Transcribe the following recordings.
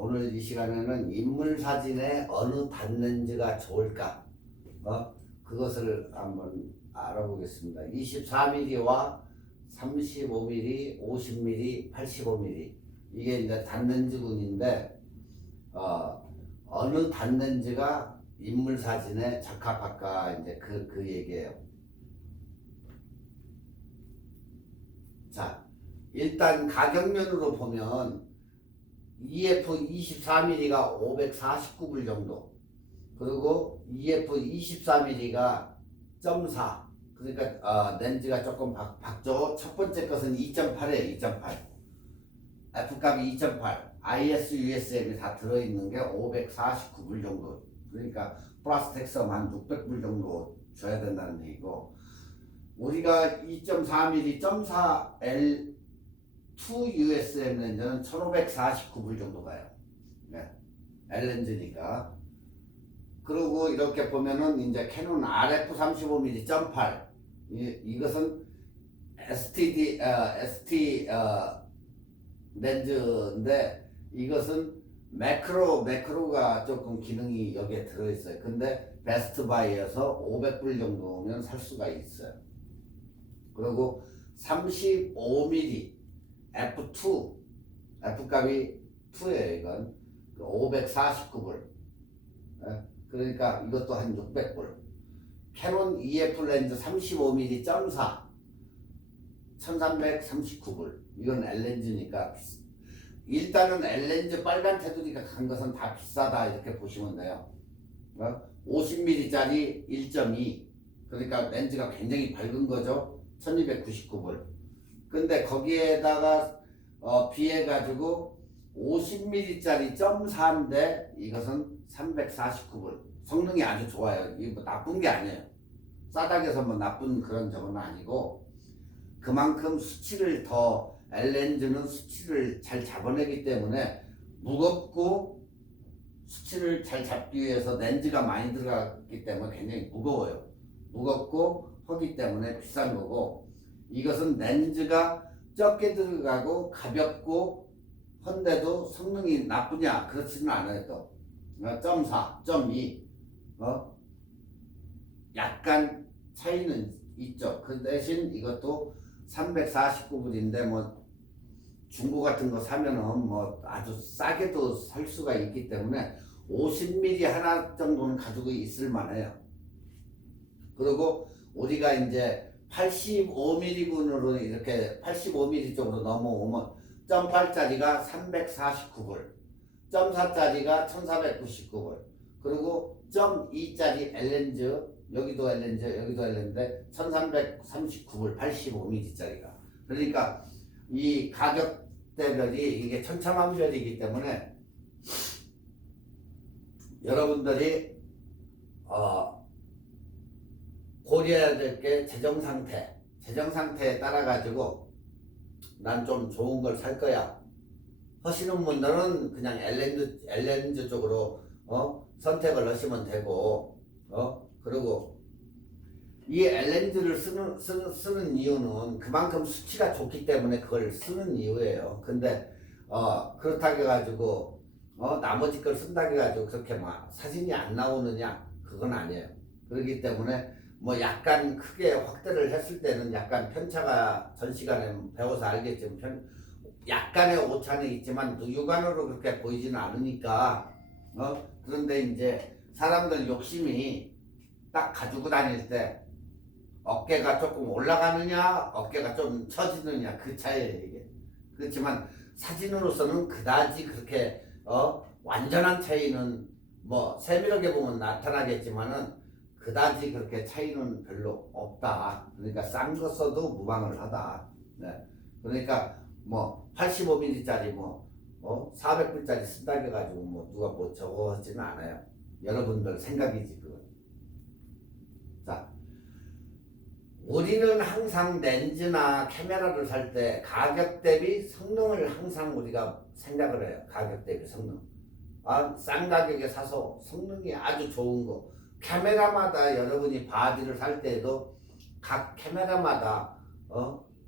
오늘 이 시간에는 인물 사진에 어느 단렌즈가 좋을까? 그것을 한번 알아보겠습니다. 24mm와 35mm, 50mm, 85mm 이게 이제 단렌즈군인데 어느 단렌즈가 인물 사진에 적합할까 이제 그 얘기예요. 자, 일단 가격면으로 보면 EF 24mm가 549불 정도, 그리고 EF 24mm가 0.4, 그러니까 렌즈가 조금 박죠. 첫 번째 것은 2.8에 2.8, F값이 2.8, IS, USM이 다 들어있는 게 549불 정도, 그러니까 플러스 텍스럼 한 600불 정도 줘야 된다는 얘기고, 우리가 2.4mm 0.4L 2 USM 렌즈는 1549불 정도 가요. 네. L렌즈니까. 그리고 이렇게 보면은 이제 캐논 RF 35mm 0.8 이것은 ST 렌즈인데 이것은 매크로가 조금 기능이 여기에 들어있어요. 근데 베스트 바이에서 500불 정도면 살 수가 있어요. 그리고 35mm F2, F값이 2예요. 이건 549불. 그러니까 이것도 한 600불. 캐논 EF 렌즈 35mm 0.4 1339불. 이건 L렌즈니까 일단은 L렌즈 빨간 테두리가 간 것은 다 비싸다 이렇게 보시면 돼요. 50mm짜리 1.2, 그러니까 렌즈가 굉장히 밝은 거죠. 1299불. 근데 거기에다가 비해가지고 50mm짜리 0.4인데 이것은 349불. 성능이 아주 좋아요. 이게 뭐 나쁜 게 아니에요. 싸닥에서 뭐 나쁜 그런 점은 아니고, 그만큼 수치를 더 L렌즈는 수치를 잘 잡아내기 때문에 무겁고, 수치를 잘 잡기 위해서 렌즈가 많이 들어갔기 때문에 굉장히 무거워요. 무겁고 하기 때문에 비싼 거고, 이것은 렌즈가 적게 들어가고 가볍고 한데도 성능이 나쁘냐? 그렇지는 않아요. 또 0.4, 0.2 약간 차이는 있죠. 그 대신 이것도 349불인데 뭐 중고 같은 거 사면은 뭐 아주 싸게도 살 수가 있기 때문에 50mm 하나 정도는 가지고 있을 만해요. 그리고 우리가 이제 85mm군으로 이렇게 85mm 쪽으로 넘어오면 0.8짜리가 349불, 0.4짜리가 1499불, 그리고 0.2짜리 L렌즈, 여기도 L렌즈, 여기도 L렌즈인데 1339불, 85mm짜리가. 그러니까 이 가격대별이 이게 천차만별이기 때문에 여러분들이 고려해야 될 게 재정 상태에 따라 가지고 난 좀 좋은 걸 살 거야 하시는 분들은 그냥 L렌즈 쪽으로 선택을 하시면 되고, 그리고 이 L렌즈를 쓰는 이유는 그만큼 수치가 좋기 때문에 그걸 쓰는 이유예요. 근데 그렇다고 해가지고 나머지 걸 쓴다고 해가지고 그렇게 막 사진이 안 나오느냐, 그건 아니에요. 그렇기 때문에 뭐 약간 크게 확대를 했을 때는 약간 편차가, 전 시간에 배워서 알겠지만 약간의 오차는 있지만 육안으로 그렇게 보이지는 않으니까. 그런데 이제 사람들 욕심이 딱 가지고 다닐 때 어깨가 조금 올라가느냐 어깨가 좀 처지느냐, 그 차이예요 이게. 그렇지만 사진으로서는 그다지 그렇게 완전한 차이는 뭐 세밀하게 보면 나타나겠지만은 그다지 그렇게 차이는 별로 없다. 그러니까 싼 거 써도 무방을 하다. 네. 그러니까 뭐 85mm짜리 뭐 400불짜리 쓴다고 해가지고 뭐 누가 뭐 저거 하지는 않아요. 여러분들 생각이지 그건. 자, 우리는 항상 렌즈나 카메라를 살 때 가격 대비 성능을 항상 우리가 생각을 해요. 가격 대비 성능. 싼 가격에 사서 성능이 아주 좋은 거. 카메라마다 여러분이 바디를 살 때에도 각 카메라마다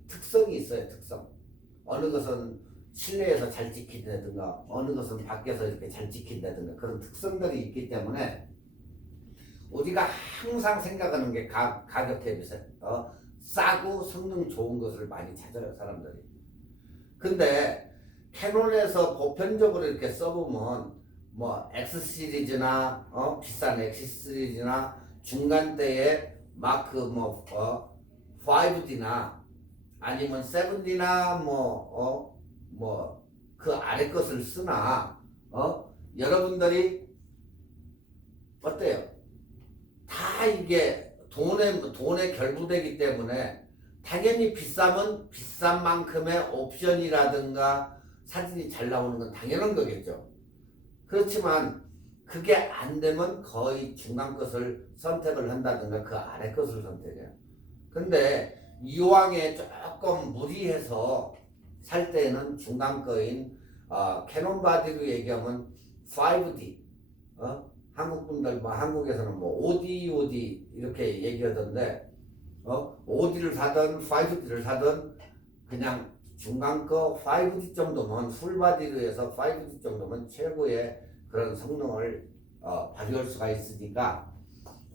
특성이 있어요. 특성. 어느 것은 실내에서 잘 찍힌다든가 어느 것은 밖에서 이렇게 잘 찍힌다든가 그런 특성들이 있기 때문에 우리가 항상 생각하는 게 가격 대비세 싸고 성능 좋은 것을 많이 찾아요 사람들이. 근데 캐논에서 보편적으로 이렇게 써보면 뭐 X 시리즈나 비싼 X 시리즈나 중간대의 마크 뭐 5D나 아니면 7D나 뭐 그 아래 것을 쓰나 여러분들이 어때요? 다 이게 돈에 결부되기 때문에 당연히 비싸면 비싼 만큼의 옵션이라든가 사진이 잘 나오는 건 당연한 거겠죠. 그렇지만 그게 안 되면 거의 중간 것을 선택을 한다든가 그 아래 것을 선택해요. 근데 이왕에 조금 무리해서 살 때는 중간 거인 캐논 바디로 얘기하면 5D 한국 분들 뭐 한국에서는 뭐 OD 이렇게 얘기하던데 5D를 사든 5D를 사든 그냥 중간 거 5D 정도면 풀바디로 해서 5D 정도면 최고의 그런 성능을 발휘할 수가 있으니까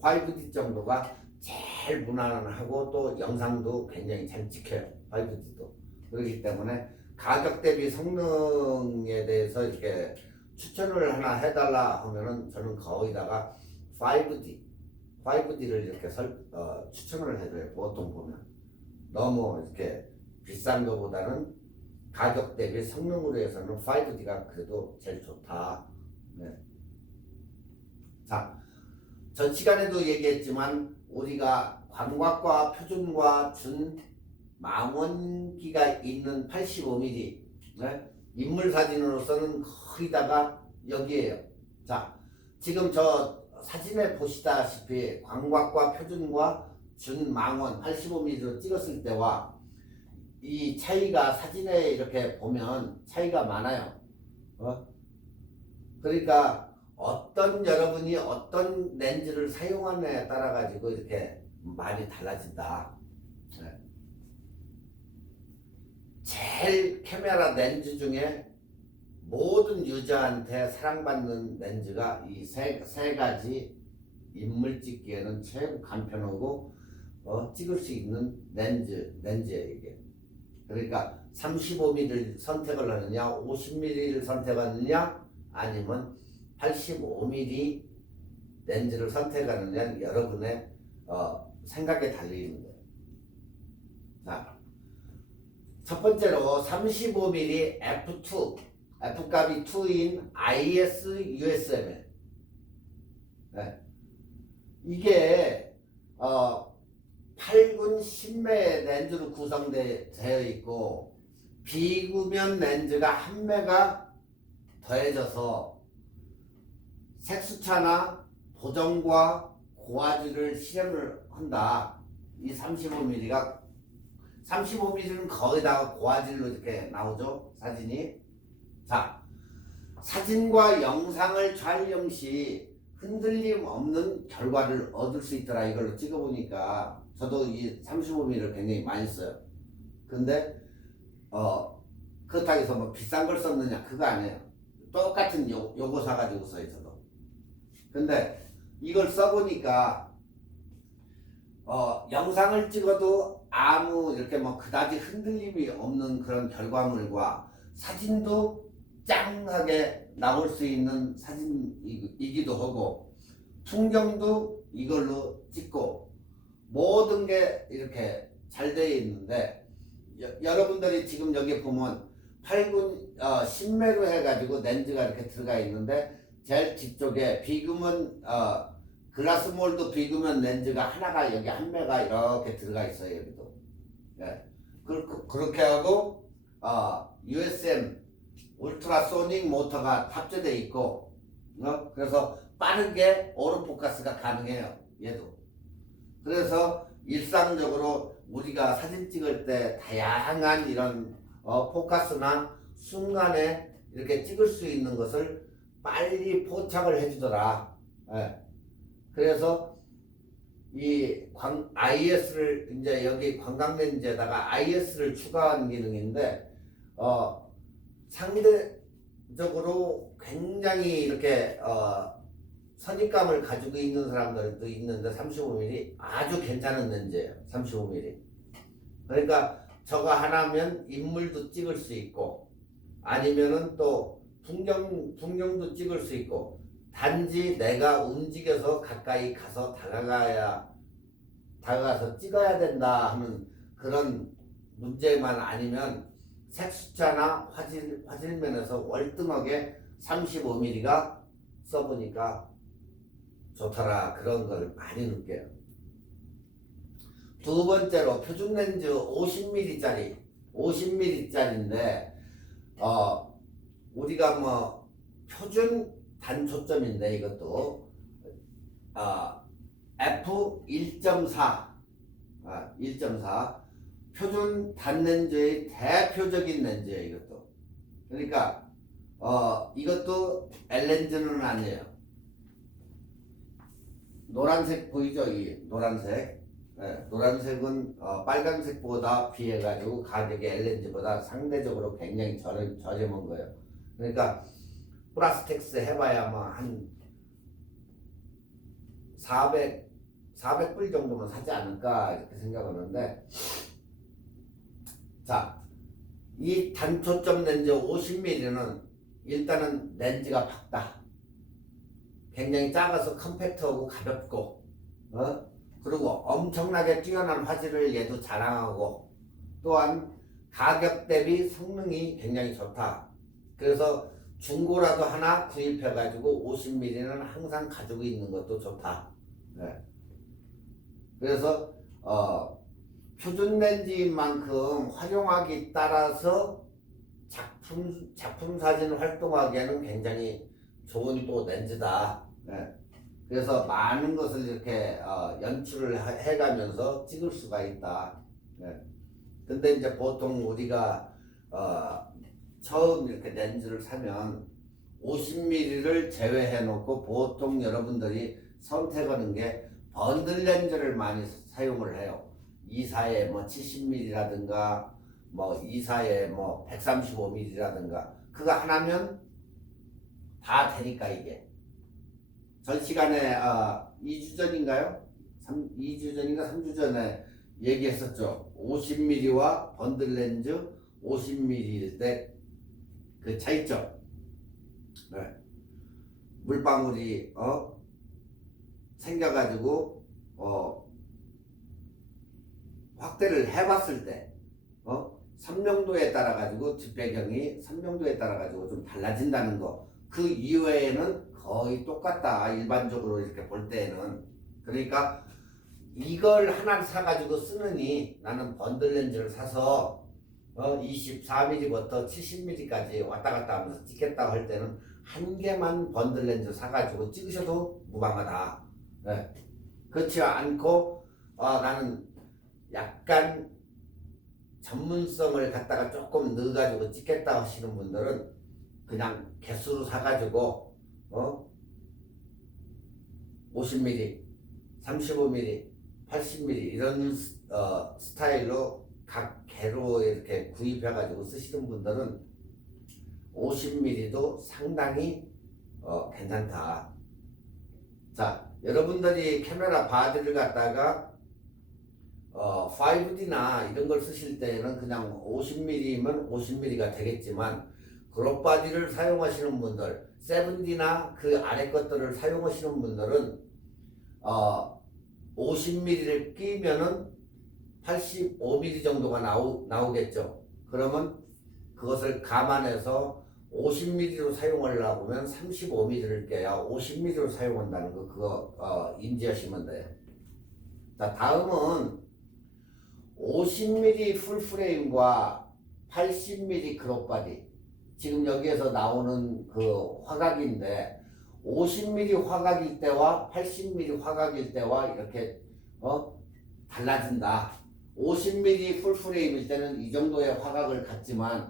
5D 정도가 제일 무난하고 또 영상도 굉장히 잘 찍혀요. 5D도. 그렇기 때문에 가격 대비 성능에 대해서 이렇게 추천을 하나 해달라 하면은 저는 거의다가 5D를 이렇게 추천을 해줘요. 보통 보면 너무 이렇게 비싼 거보다는 가격 대비 성능으로 해서는 5D가 그래도 제일 좋다. 네. 자, 전 시간에도 얘기했지만 우리가 광각과 표준과 준 망원기가 있는 85mm 네? 인물 사진으로서는 거의다가 여기에요. 자, 지금 저 사진에 보시다시피 광각과 표준과 준 망원 85mm로 찍었을 때와 이 차이가 사진에 이렇게 보면 차이가 많아요. 그러니까 여러분이 어떤 렌즈를 사용하느냐에 따라 가지고 이렇게 많이 달라진다. 네. 제일 카메라 렌즈 중에 모든 유저한테 사랑받는 렌즈가 이 세 가지 인물 찍기에는 최고 간편하고 찍을 수 있는 렌즈예요 이게. 그러니까 35mm를 선택을 하느냐 50mm를 선택하느냐 아니면 85mm 렌즈를 선택하느냐 여러분의 생각에 달리는 거예요. 자, 첫 번째로 35mm f2 F값이 2인 IS USML 네. 이게 8군 10매 렌즈로 구성되어 있고 비구면 렌즈가 한 매가 더해져서 색수차나 보정과 고화질을 실험을 한다. 이 35mm는 거의 다 고화질로 이렇게 나오죠 사진이. 자, 사진과 영상을 촬영 시 흔들림 없는 결과를 얻을 수 있더라. 이걸로 찍어보니까 저도 이 35mm를 굉장히 많이 써요. 근데 그렇다고 해서 뭐 비싼 걸 썼느냐 그거 아니에요. 똑같은 요거 사가지고 써요 저도. 근데 이걸 써보니까 영상을 찍어도 아무 이렇게 뭐 그다지 흔들림이 없는 그런 결과물과 사진도 짱하게 나올 수 있는 사진이기도 하고 풍경도 이걸로 찍고 모든 게 이렇게 잘 되어 있는데 여러분들이 지금 여기 보면 8군 10매로 해가지고 렌즈가 이렇게 들어가 있는데 제일 뒤쪽에 비구면 글라스 몰드 비구면 렌즈가 하나가 여기 한 매가 이렇게 들어가 있어요 여기도. 네. 그렇게 하고 USM 울트라소닉 모터가 탑재되어 있고 그래서 빠르게 오토포커스가 가능해요 얘도. 그래서 일상적으로 우리가 사진 찍을 때 다양한 이런 포커스나 순간에 이렇게 찍을 수 있는 것을 빨리 포착을 해주더라. 예. 그래서 이 IS를 이제 여기 관광렌즈에다가 IS를 추가한 기능인데 상대적으로 굉장히 이렇게 선입감을 가지고 있는 사람들도 있는데 35mm 아주 괜찮은 렌즈예요. 35mm. 그러니까 저거 하나면 인물도 찍을 수 있고 아니면은 또 풍경도 찍을 수 있고 단지 내가 움직여서 가까이 가서 다가가서 찍어야 된다 하는 그런 문제만 아니면 색숫자나 화질면에서 월등하게 35mm가 써보니까 좋더라 그런 걸 많이 느껴요. 두 번째로 표준 렌즈 50mm짜리인데 우리가 뭐 표준 단초점인데 이것도 f1.4 1.4 표준 단렌즈의 대표적인 렌즈예요. 이것도 그러니까 이것도 L렌즈는 아니에요. 노란색 보이죠? 이 노란색. 네, 노란색은 빨간색보다 비해가지고 가격이 L렌즈보다 상대적으로 굉장히 저렴한 거예요. 그러니까 플라스텍스 해봐야 뭐 한 400불 정도면 사지 않을까 이렇게 생각하는데, 자, 이 단초점 렌즈 50mm는 일단은 렌즈가 밝다. 굉장히 작아서 컴팩트하고 가볍고 그리고 엄청나게 뛰어난 화질을 얘도 자랑하고 또한 가격 대비 성능이 굉장히 좋다. 그래서 중고라도 하나 구입해가지고 50mm는 항상 가지고 있는 것도 좋다. 네. 그래서 표준 렌즈인 만큼 활용하기 따라서 작품 사진 활동하기에는 굉장히 좋은 또 렌즈다. 네. 그래서 많은 것을 이렇게 연출을 해가면서 찍을 수가 있다. 네. 근데 이제 보통 우리가 처음 이렇게 렌즈를 사면 50mm를 제외해 놓고 보통 여러분들이 선택하는 게 번들 렌즈를 많이 사용을 해요. 2사에 뭐 70mm라든가 뭐 2사에 뭐 135mm라든가 그거 하나면 다 되니까 이게. 전 시간에 2주 전인가요? 2주 전인가 3주 전에 얘기했었죠. 50mm와 번들 렌즈 50mm일 때 그 차이점. 네. 물방울이 생겨가지고 확대를 해봤을 때 선명도에 따라 가지고 뒷배경이 선명도에 따라 가지고 좀 달라진다는 거. 그 이외에는 거의 똑같다. 일반적으로 이렇게 볼 때는. 그러니까 이걸 하나 사가지고 쓰느니 나는 번들 렌즈를 사서 24mm부터 70mm까지 왔다 갔다 하면서 찍겠다고 할 때는 한 개만 번들 렌즈 사가지고 찍으셔도 무방하다. 네. 그렇지 않고 나는 약간 전문성을 갖다가 조금 넣어가지고 찍겠다 하시는 분들은 그냥 개수로 사가지고 50mm, 35mm, 80mm 이런 스타일로 각 개로 이렇게 구입해가지고 쓰시는 분들은 50mm도 상당히 괜찮다. 자, 여러분들이 카메라 바디를 갖다가 5D나 이런 걸 쓰실 때는 그냥 50mm면 50mm가 되겠지만 그룹 바디를 사용하시는 분들 7D나 그 아래 것들을 사용하시는 분들은 50mm를 끼면은 85mm 정도가 나오겠죠. 그러면 그것을 감안해서 50mm로 사용하려고 하면 35mm를 껴야 50mm로 사용한다는 거 그거 인지하시면 돼요. 자, 다음은 50mm 풀프레임과 80mm 그룹바디. 지금 여기에서 나오는 그 화각인데 50mm 화각일 때와 80mm 화각일 때와 이렇게 달라진다. 50mm 풀프레임일 때는 이 정도의 화각을 갖지만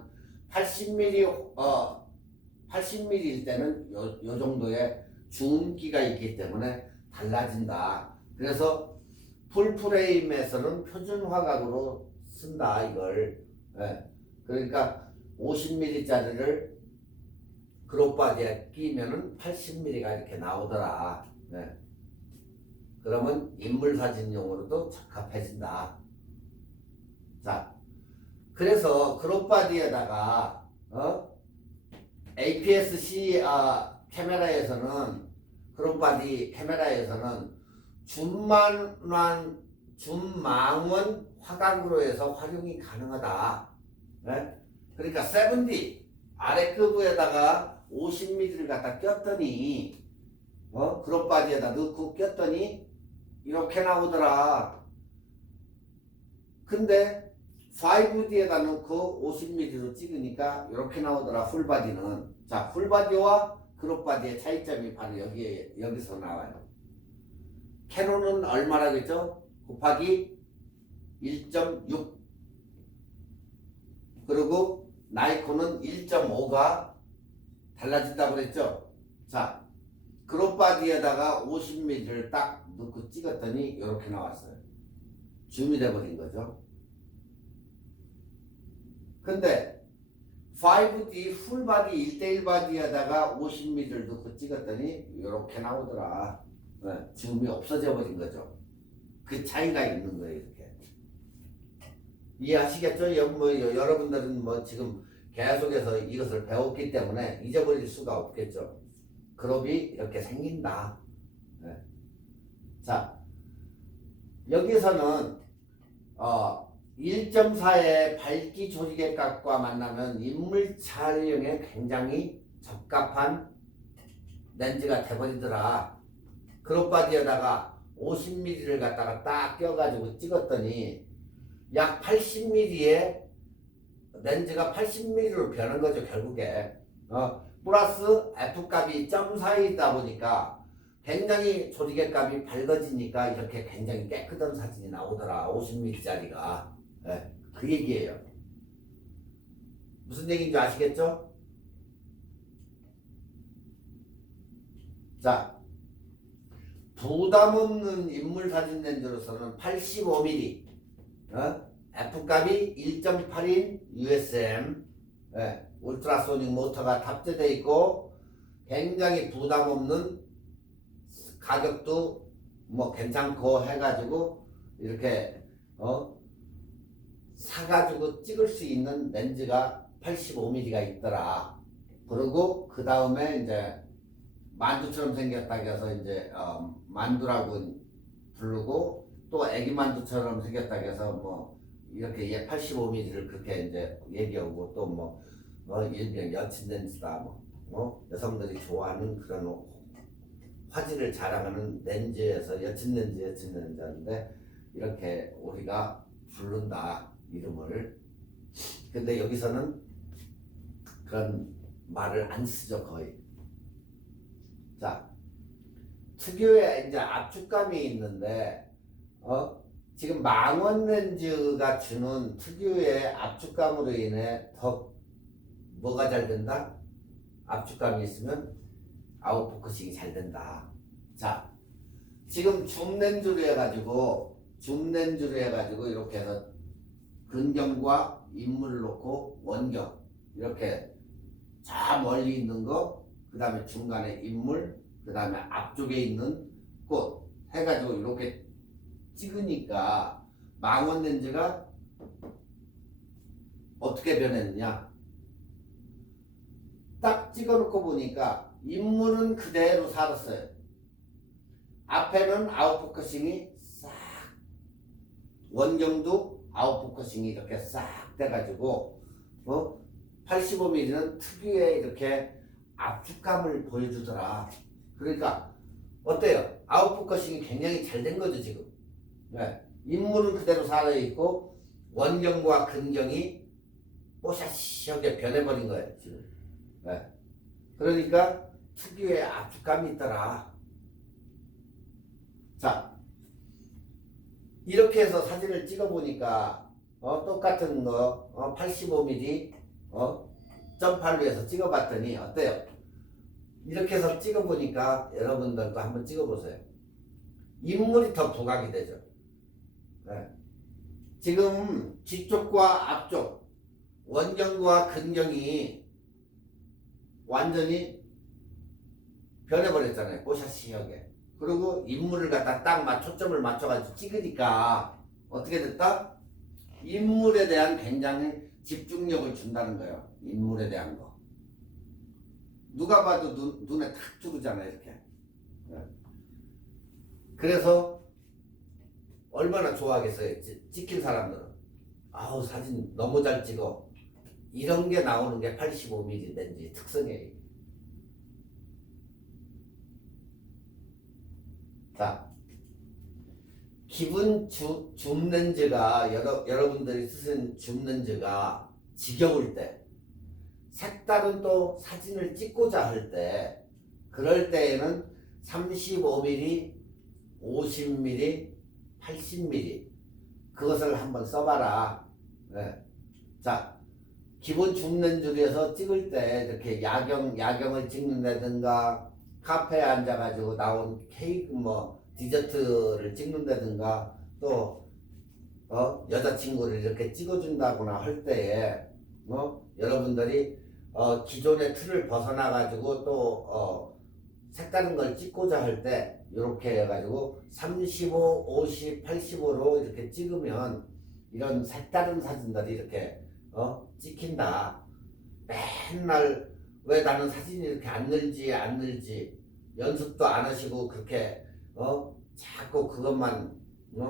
80mm일 때는 요 정도의 주음기가 있기 때문에 달라진다. 그래서 풀프레임에서는 표준 화각으로 쓴다 이걸. 예. 그러니까 50mm짜리를 그룹바디에 끼면은 80mm가 이렇게 나오더라. 네. 그러면 인물 사진용으로도 적합해진다. 자, 그래서 그룹바디에다가 APS-C 카메라에서는 그룹바디 카메라에서는 줌망원 화각으로 해서 활용이 가능하다. 네? 그러니까 7D 아래급에다가 50mm를 갖다 꼈더니 그룹바디에다 넣고 꼈더니 이렇게 나오더라. 근데 5D에다 넣고 50mm로 찍으니까 이렇게 나오더라. 풀바디는. 자, 풀바디와 그룹바디의 차이점이 바로 여기서 나와요. 캐논은 얼마라겠죠? 곱하기 1.6. 그리고 나이콘은 1.5가 달라진다고 그랬죠? 자, 그룹바디에다가 50mm를 딱 넣고 찍었더니 이렇게 나왔어요. 줌이 돼버린 거죠. 근데 5D 풀바디 1:1 바디에다가 50mm를 넣고 찍었더니 이렇게 나오더라. 네, 줌이 없어져 버린 거죠. 그 차이가 있는 거예요. 이렇게 이해하시겠죠? 여러분들은 지금 계속해서 이것을 배웠기 때문에 잊어버릴 수가 없겠죠. 그룹이 이렇게 생긴다. 네. 자, 여기서는 1.4의 밝기 조직의 값과 만나면 인물 촬영에 굉장히 적합한 렌즈가 돼버리더라. 그룹바디에다가 50mm를 갖다가 딱 껴가지고 찍었더니 약 80mm의 렌즈가 80mm로 변한 거죠. 결국에 플러스 F값이 0.4이다 보니까 굉장히 조직의 값이 밝아지니까 이렇게 굉장히 깨끗한 사진이 나오더라. 50mm짜리가. 네, 그 얘기예요. 무슨 얘기인지 아시겠죠? 자, 부담 없는 인물 사진 렌즈로서는 85mm, F값이 1.8인 USM, 울트라소닉 모터가 탑재되어 있고 굉장히 부담 없는 가격도 괜찮고 해가지고 이렇게 사가지고 찍을 수 있는 렌즈가 85mm가 있더라. 그리고 그 다음에 이제 만두처럼 생겼다고 해서 이제 만두라고 부르고 또 애기 만두처럼 생겼다고 해서 이렇게 85mm를 그렇게 이제 얘기하고 또 일명 여친 렌즈다 여성들이 좋아하는 그런 화질을 자랑하는 렌즈에서 여친 렌즈인데 이렇게 우리가 부른다 이름을. 근데 여기서는 그런 말을 안 쓰죠 거의. 자, 특유의 이제 압축감이 있는데 지금 망원 렌즈가 주는 특유의 압축감으로 인해 더 뭐가 잘 된다? 압축감이 있으면 아웃포커싱이 잘 된다. 자, 지금 줌 렌즈로 해가지고 이렇게 해서 근경과 인물을 놓고 원경 이렇게 저 멀리 있는 거, 그 다음에 중간에 인물, 그 다음에 앞쪽에 있는 꽃 해가지고 이렇게 찍으니까 망원 렌즈가 어떻게 변했느냐? 딱 찍어놓고 보니까 인물은 그대로 살았어요. 앞에는 아웃포커싱이 싹, 원경도 아웃포커싱이 이렇게 싹 돼가지고 85mm는 특유의 이렇게 압축감을 보여주더라. 그러니까 어때요? 아웃포커싱이 굉장히 잘 된 거죠 지금. 네. 인물은 그대로 살아있고 원경과 근경이 뽀샤시하게 변해버린 거예요 지금. 네. 그러니까 특유의 압축감이 있더라. 자, 이렇게 해서 사진을 찍어보니까 똑같은 거 85mm 0.8로 해서 찍어봤더니 어때요? 이렇게 해서 찍어보니까 여러분들도 한번 찍어보세요. 인물이 더 부각이 되죠. 네. 지금 뒤쪽과 앞쪽 원경과 근경이 완전히 변해버렸잖아요. 뽀샤시하게. 그리고 인물을 갖다 딱 초점을 맞춰가지고 찍으니까 어떻게 됐다? 인물에 대한 굉장히 집중력을 준다는 거예요. 인물에 대한 거. 누가 봐도 눈에 탁 들어오잖아요. 이렇게. 그래서 얼마나 좋아하겠어요. 찍힌 사람들은. 아우 사진 너무 잘 찍어. 이런 게 나오는 게 85mm 렌즈의 특성이에요. 자, 기본 줌 렌즈가 여러분들이 쓰는 줌 렌즈가 지겨울 때, 색다른 또 사진을 찍고자 할 때, 그럴 때에는 35mm, 50mm, 80mm 그것을 한번 써봐라. 네. 자, 기본 줌 렌즈에서 찍을 때 이렇게 야경을 찍는다든가 카페에 앉아가지고 나온 케이크 디저트를 찍는다든가 또 여자친구를 이렇게 찍어준다거나 할 때에 여러분들이 기존의 틀을 벗어나가지고 또 색다른 걸 찍고자 할 때 이렇게 해가지고 35, 50, 85로 이렇게 찍으면 이런 색다른 사진들이 이렇게 찍힌다. 맨날 왜 나는 사진이 이렇게 안 늘지 연습도 안 하시고 그렇게 자꾸 그것만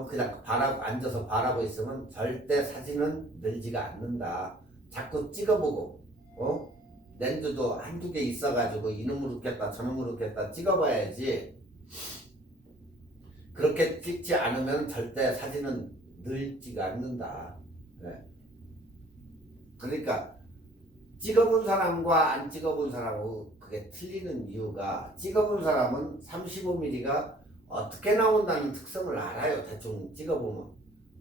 그냥 앉아서 바라고 있으면 절대 사진은 늘지가 않는다. 자꾸 찍어보고 렌즈도 한두 개 있어가지고 이놈을 웃겠다 저놈을 웃겠다 찍어봐야지. 그렇게 찍지 않으면 절대 사진은 늘지가 않는다. 네. 그러니까 찍어본 사람과 안 찍어본 사람하고 그게 틀리는 이유가, 찍어본 사람은 35mm가 어떻게 나온다는 특성을 알아요. 대충 찍어보면.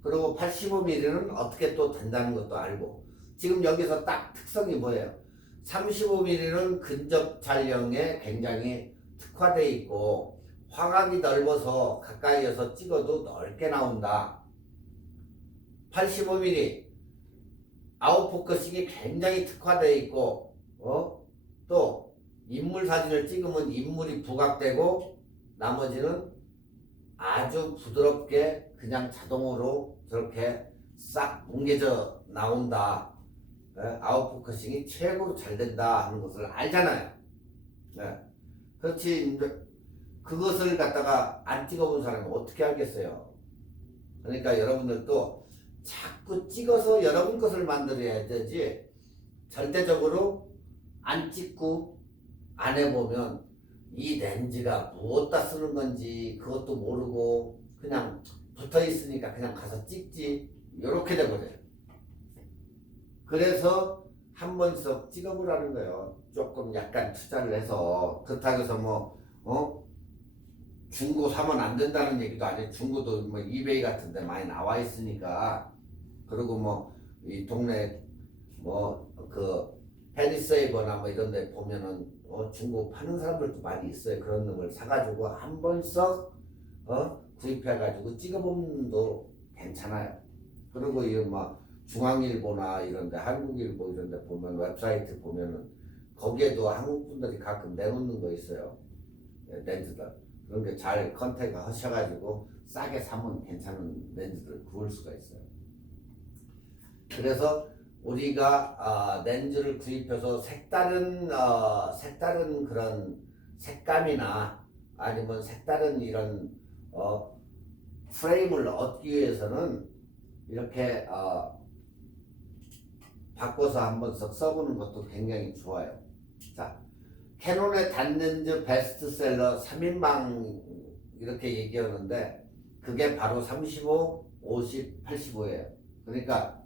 그리고 85mm는 어떻게 또 된다는 것도 알고. 지금 여기서 딱 특성이 뭐예요? 35mm는 근접 촬영에 굉장히 특화되어 있고 화각이 넓어서 가까이에서 찍어도 넓게 나온다. 85mm 아웃포커싱이 굉장히 특화되어 있고 또 인물 사진을 찍으면 인물이 부각되고 나머지는 아주 부드럽게 그냥 자동으로 저렇게 싹 뭉개져 나온다. 아웃포커싱이 최고로 잘 된다 하는 것을 알잖아요. 그렇지 그것을 갖다가 안 찍어본 사람은 어떻게 알겠어요. 그러니까 여러분들도 자꾸 찍어서 여러분 것을 만들어야 되지, 절대적으로 안 찍고 안 해보면 이 렌즈가 무엇다 쓰는 건지 그것도 모르고 그냥 붙어 있으니까 그냥 가서 찍지, 이렇게 돼버려요. 그래서 한 번씩 찍어보라는 거예요. 조금 약간 투자를 해서. 그렇다고 해서 중고 사면 안 된다는 얘기도 아니에요. 중고도 이베이 같은 데 많이 나와 있으니까. 그리고 이 동네 그 페니세이버나 이런 데 보면은 중고 파는 사람들도 많이 있어요. 그런 놈을 사가지고 한 번 썩 구입해가지고 찍어보면 괜찮아요. 그리고 이 중앙일보나 이런데 한국일보 이런데 보면 웹사이트 보면은 거기에도 한국 분들이 가끔 내놓는 거 있어요. 렌즈들 그런 게 잘 컨택 하셔가지고 싸게 사면 괜찮은 렌즈를 구할 수가 있어요. 그래서 우리가 렌즈를 구입해서 색다른 그런 색감이나 아니면 색다른 이런 프레임을 얻기 위해서는 이렇게 바꿔서 한번 써보는 것도 굉장히 좋아요. 자, 캐논의 단렌즈 베스트셀러 3인방 이렇게 얘기하는데 그게 바로 35, 50, 85예요. 그러니까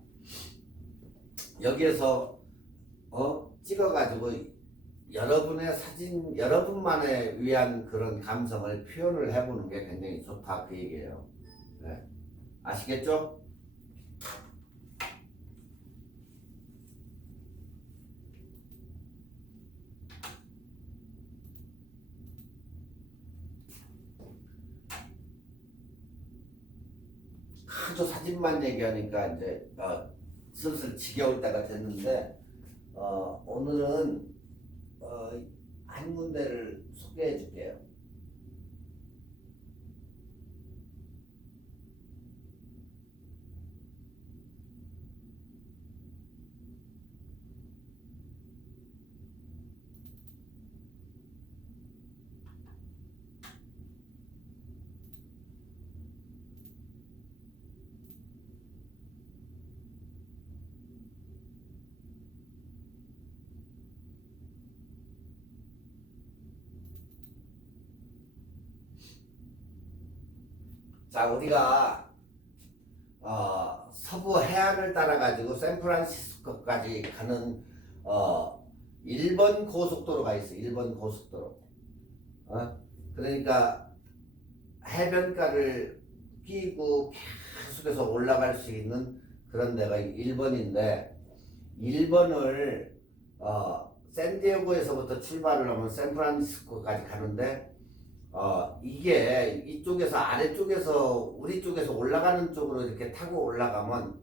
여기에서 찍어가지고 여러분의 사진, 여러분만을 위한 그런 감성을 표현을 해보는 게 굉장히 좋다, 그 얘기예요. 네. 아시겠죠? 하도 사진만 얘기하니까 이제 슬슬 지겨울 때가 됐는데 오늘은 한 군데를 소개해 줄게요. 자, 우리가 서부 해안을 따라 가지고 샌프란시스코까지 가는 일본 고속도로가 있어. 일본 고속도로. 그러니까 해변가를 끼고 계속해서 올라갈 수 있는 그런 데가 일본인데, 일본을 샌디에고에서부터 출발을 하면 샌프란시스코까지 가는데, 이게 이쪽에서 아래쪽에서 우리 쪽에서 올라가는 쪽으로 이렇게 타고 올라가면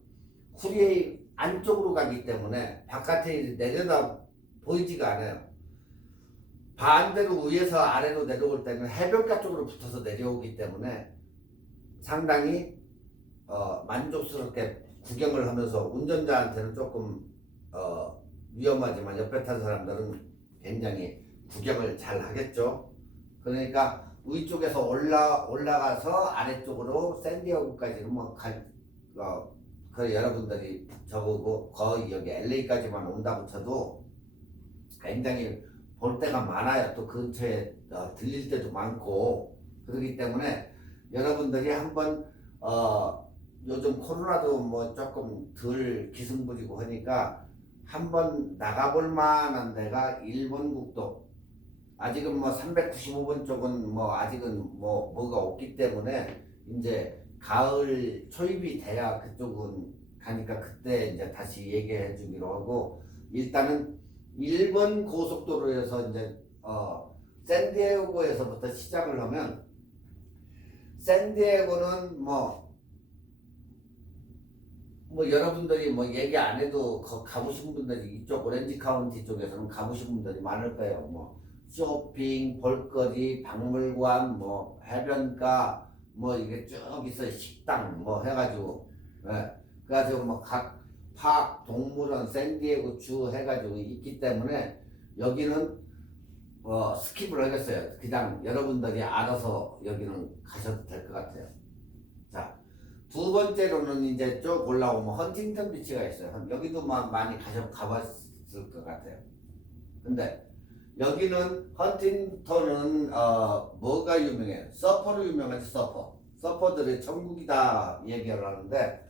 쿠리에 안쪽으로 가기 때문에 바깥에 내려다 보이지가 않아요. 반대로 위에서 아래로 내려올 때는 해변가 쪽으로 붙어서 내려오기 때문에 상당히 만족스럽게 구경을 하면서, 운전자한테는 조금 위험하지만 옆에 탄 사람들은 굉장히 구경을 잘 하겠죠. 그러니까 위쪽에서 올라가서 아래쪽으로 샌디에고까지는 그 여러분들이 저보고 거의 여기 LA까지만 온다고 쳐도 굉장히 볼 데가 많아요. 또 근처에 들릴 때도 많고. 그렇기 때문에 여러분들이 한번 요즘 코로나도 뭐 조금 덜 기승부리고 하니까 한번 나가볼 만한 데가 일본 국도. 아직은 뭐 395번 쪽은 뭐 아직은 뭐가 없기 때문에 이제 가을 초입이 돼야 그쪽은 가니까 그때 이제 다시 얘기해 주기로 하고, 일단은 일본 고속도로에서 이제 샌디에고에서부터 시작을 하면, 샌디에고는 뭐 여러분들이 뭐 얘기 안 해도 가보신 분들이, 이쪽 오렌지 카운티 쪽에서는 가보신 분들이 많을 거예요. 뭐 쇼핑, 볼거리, 박물관, 뭐 해변가, 뭐 이게 쭉 있어요. 식당 뭐 해가지고, 그래가지고 뭐 각 파크, 동물원, 샌디에고 주 해가지고 있기 때문에 여기는 스킵을 하겠어요. 그냥 여러분들이 알아서 여기는 가셔도 될 것 같아요. 자, 두 번째로는 이제 쭉 올라오면 헌팅턴 비치가 있어요. 여기도 많이 가봤을 것 같아요. 근데 여기는 헌팅턴은 뭐가 유명해요? 서퍼로 유명하지. 서퍼들의 천국이다 얘기를 하는데,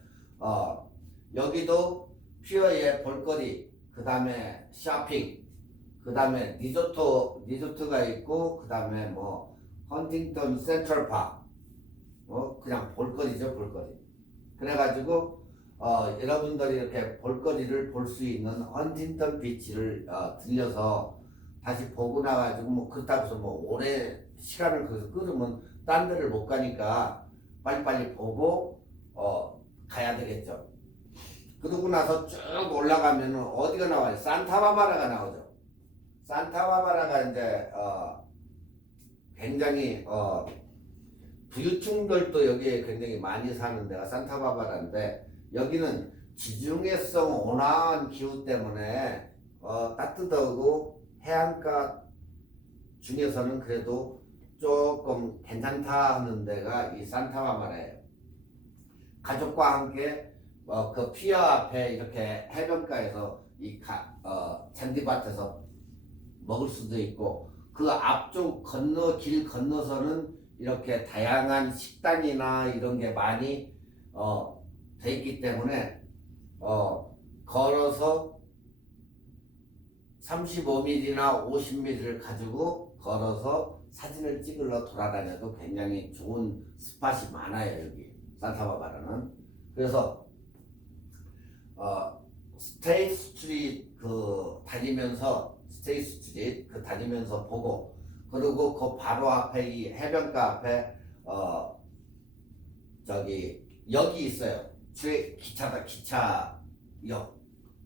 여기도 피어의 볼거리, 그 다음에 쇼핑, 그 다음에 리조트가 있고, 그 다음에 뭐 헌팅턴 센트럴파크, 그냥 볼거리죠, 볼거리. 그래가지고 여러분들이 이렇게 볼거리를 볼 수 있는 헌팅턴 비치를 들려서 다시 보고 나가지고, 뭐 그렇다고 해서 뭐 오래 시간을 끌으면 딴 데를 못 가니까 빨리빨리 보고 가야 되겠죠. 그러고 나서 쭉 올라가면은 어디가 나와요? 산타바바라가 나오죠. 산타바바라가 이제 굉장히 부유층들도 여기에 굉장히 많이 사는 데가 산타바바라인데, 여기는 지중해성 온화한 기후 때문에 따뜻하고 해안가 중에서는 그래도 조금 괜찮다 하는 데가 이 산타바바라예요. 가족과 함께 그 피어 앞에 이렇게 해변가에서 잔디밭에서 먹을 수도 있고, 그 앞쪽 길 건너서는 이렇게 다양한 식당이나 이런 게 많이 돼 있기 때문에 걸어서 35mm나 50mm를 가지고 걸어서 사진을 찍으러 돌아다녀도 굉장히 좋은 스팟이 많아요. 여기 산타바바라는. 그래서 스테이트 스트리트 다니면서 보고, 그리고 그 바로 앞에 이 해변가 앞에 여기 있어요. 기차 역.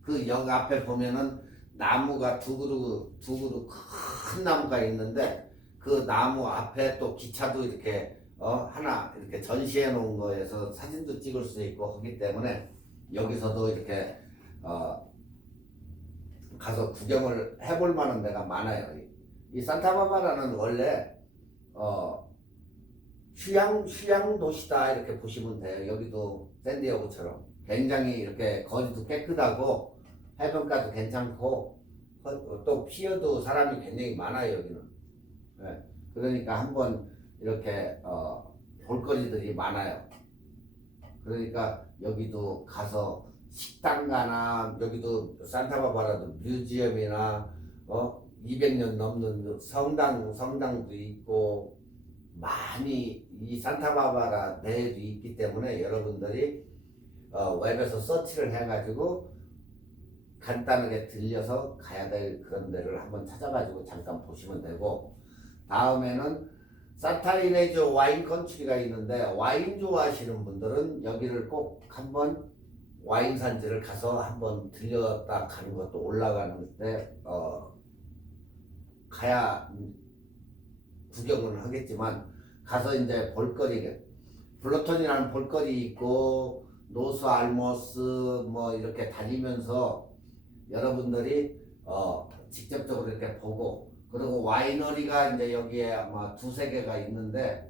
그 역 앞에 보면은 나무가 두 그루 큰 나무가 있는데 그 나무 앞에 또 기차도 이렇게 하나 이렇게 전시해 놓은 거에서 사진도 찍을 수 있고 하기 때문에 여기서도 이렇게 가서 구경을 해볼 만한 데가 많아요. 이 산타바바라는 원래 휴양 도시다 이렇게 보시면 돼요. 여기도 샌디에고처럼 굉장히 이렇게 거리도 깨끗하고 해변가도 괜찮고 또 피어도 사람이 굉장히 많아요 여기는. 네. 그러니까 한번 이렇게 볼거리들이 많아요. 그러니까 여기도 가서 식당 가나 여기도 산타바바라도 뮤지엄이나 200년 넘는 성당도 있고 많이 이 산타바바라 내에도 있기 때문에 여러분들이 웹에서 서치를 해가지고 간단하게 들려서 가야 될 그런 데를 한번 찾아가지고 잠깐 보시면 되고, 다음에는 산타이네즈 와인 컨트리가 있는데 와인 좋아하시는 분들은 여기를 꼭 한번 와인 산지를 가서 한번 들렸다 가는 것도 올라가는데 가야 구경을 하겠지만 가서 이제 볼거리 블러턴이라는 볼거리 있고 노스 알모스 뭐 이렇게 다니면서 여러분들이 직접적으로 이렇게 보고, 그리고 와이너리가 이제 여기에 아마 두세 개가 있는데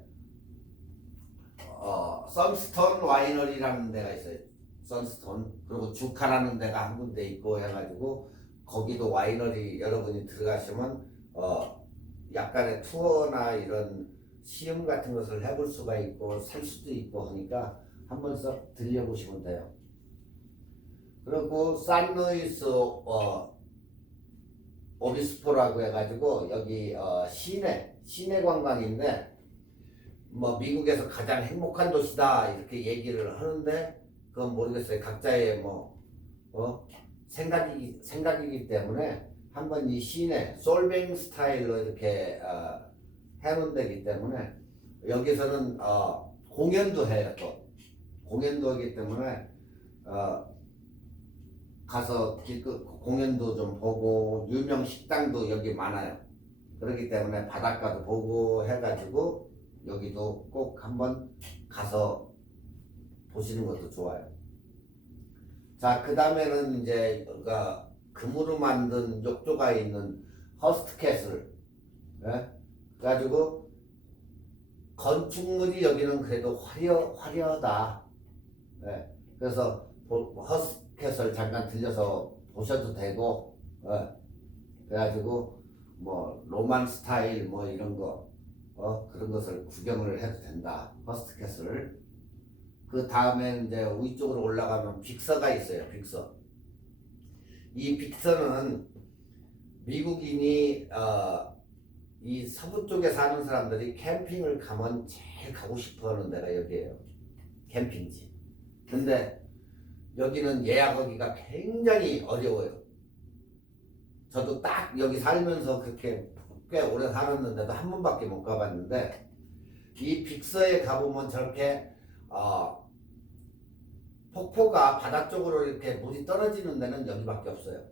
선스톤 와이너리라는 데가 있어요. 선스톤. 그리고 주카라는 데가 한 군데 있고 해가지고 거기도 와이너리 여러분이 들어가시면 약간의 투어나 이런 시음 같은 것을 해볼 수가 있고 살 수도 있고 하니까 한번 썩 들려보시면 돼요. 그리고 산루이스 오비스포라고 해가지고 여기 시내 관광인데 뭐 미국에서 가장 행복한 도시다 이렇게 얘기를 하는데 그건 모르겠어요. 각자의 생각이기 때문에 한번 이 시내 솔뱅 스타일로 이렇게 해놓은 데기 때문에 여기서는 공연도 해요. 또 공연도 하기 때문에 가서 공연도 좀 보고 유명 식당도 여기 많아요. 그렇기 때문에 바닷가도 보고 해가지고 여기도 꼭 한번 가서 보시는 것도 좋아요. 자, 그 다음에는 이제 금으로 만든 욕조가 있는 허스트 캐슬. 예? 그래가지고 건축물이 여기는 그래도 화려하다. 예? 그래서 허스트 캐슬 잠깐 들려서 보셔도 되고, 그래가지고 뭐 로만 스타일 뭐 이런 거 그런 것을 구경을 해도 된다. 허스트 캐슬을. 그 다음에 이제 위쪽으로 올라가면 빅서가 있어요. 빅서. 이 빅서는 미국인이 이 서부 쪽에 사는 사람들이 캠핑을 가면 제일 가고 싶어하는 데가 여기예요. 캠핑지. 근데 여기는 예약하기가 굉장히 어려워요. 저도 딱 여기 살면서 그렇게 꽤 오래 살았는데도 한 번밖에 못 가봤는데 이 빅서에 가보면 저렇게 폭포가 바다 쪽으로 이렇게 물이 떨어지는 데는 여기밖에 없어요.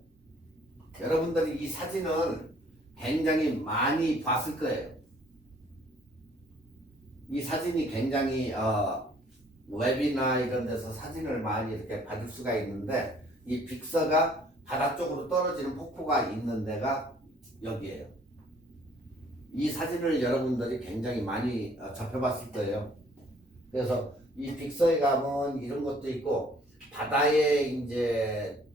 여러분들이 이 사진을 굉장히 많이 봤을 거예요. 이 사진이 굉장히 웹이나 이런 데서 사진을 많이 이렇게 받을 수가 있는데 이 빅서가 바다 쪽으로 떨어지는 폭포가 있는 데가 여기에요. 이 사진을 여러분들이 굉장히 많이 접해봤을 거예요. 그래서 이 빅서에 가면 이런 것도 있고 바다에 이제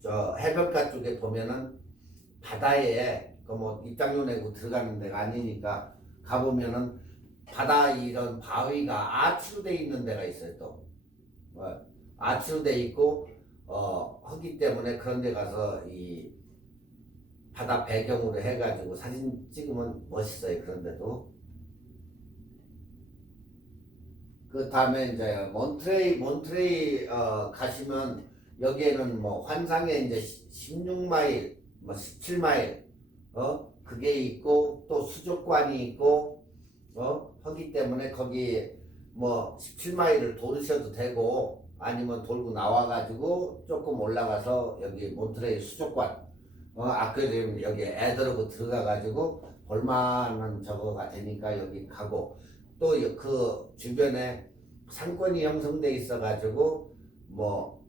저 해변가 쪽에 보면은 바다에 그 뭐 입장료 내고 들어가는 데가 아니니까 가보면은 바다 이런 바위가 아치로 돼 있는 데가 있어요. 또 아치로 돼 있고 하기 때문에 그런 데 가서 이 바다 배경으로 해가지고 사진 찍으면 멋있어요. 그런데도. 그 다음에 이제 몬트레이 가시면 여기에는 뭐 환상의 이제 16마일, 뭐 17마일 그게 있고 또 수족관이 있고 하기 때문에 거기 뭐 17마일을 돌으셔도 되고 아니면 돌고 나와가지고 조금 올라가서 여기 몬트레이 수족관 아쿠아리움 여기 애들하고 들어가가지고 볼만한 저거가 되니까 여기 가고 또 그 주변에 상권이 형성돼 있어가지고 뭐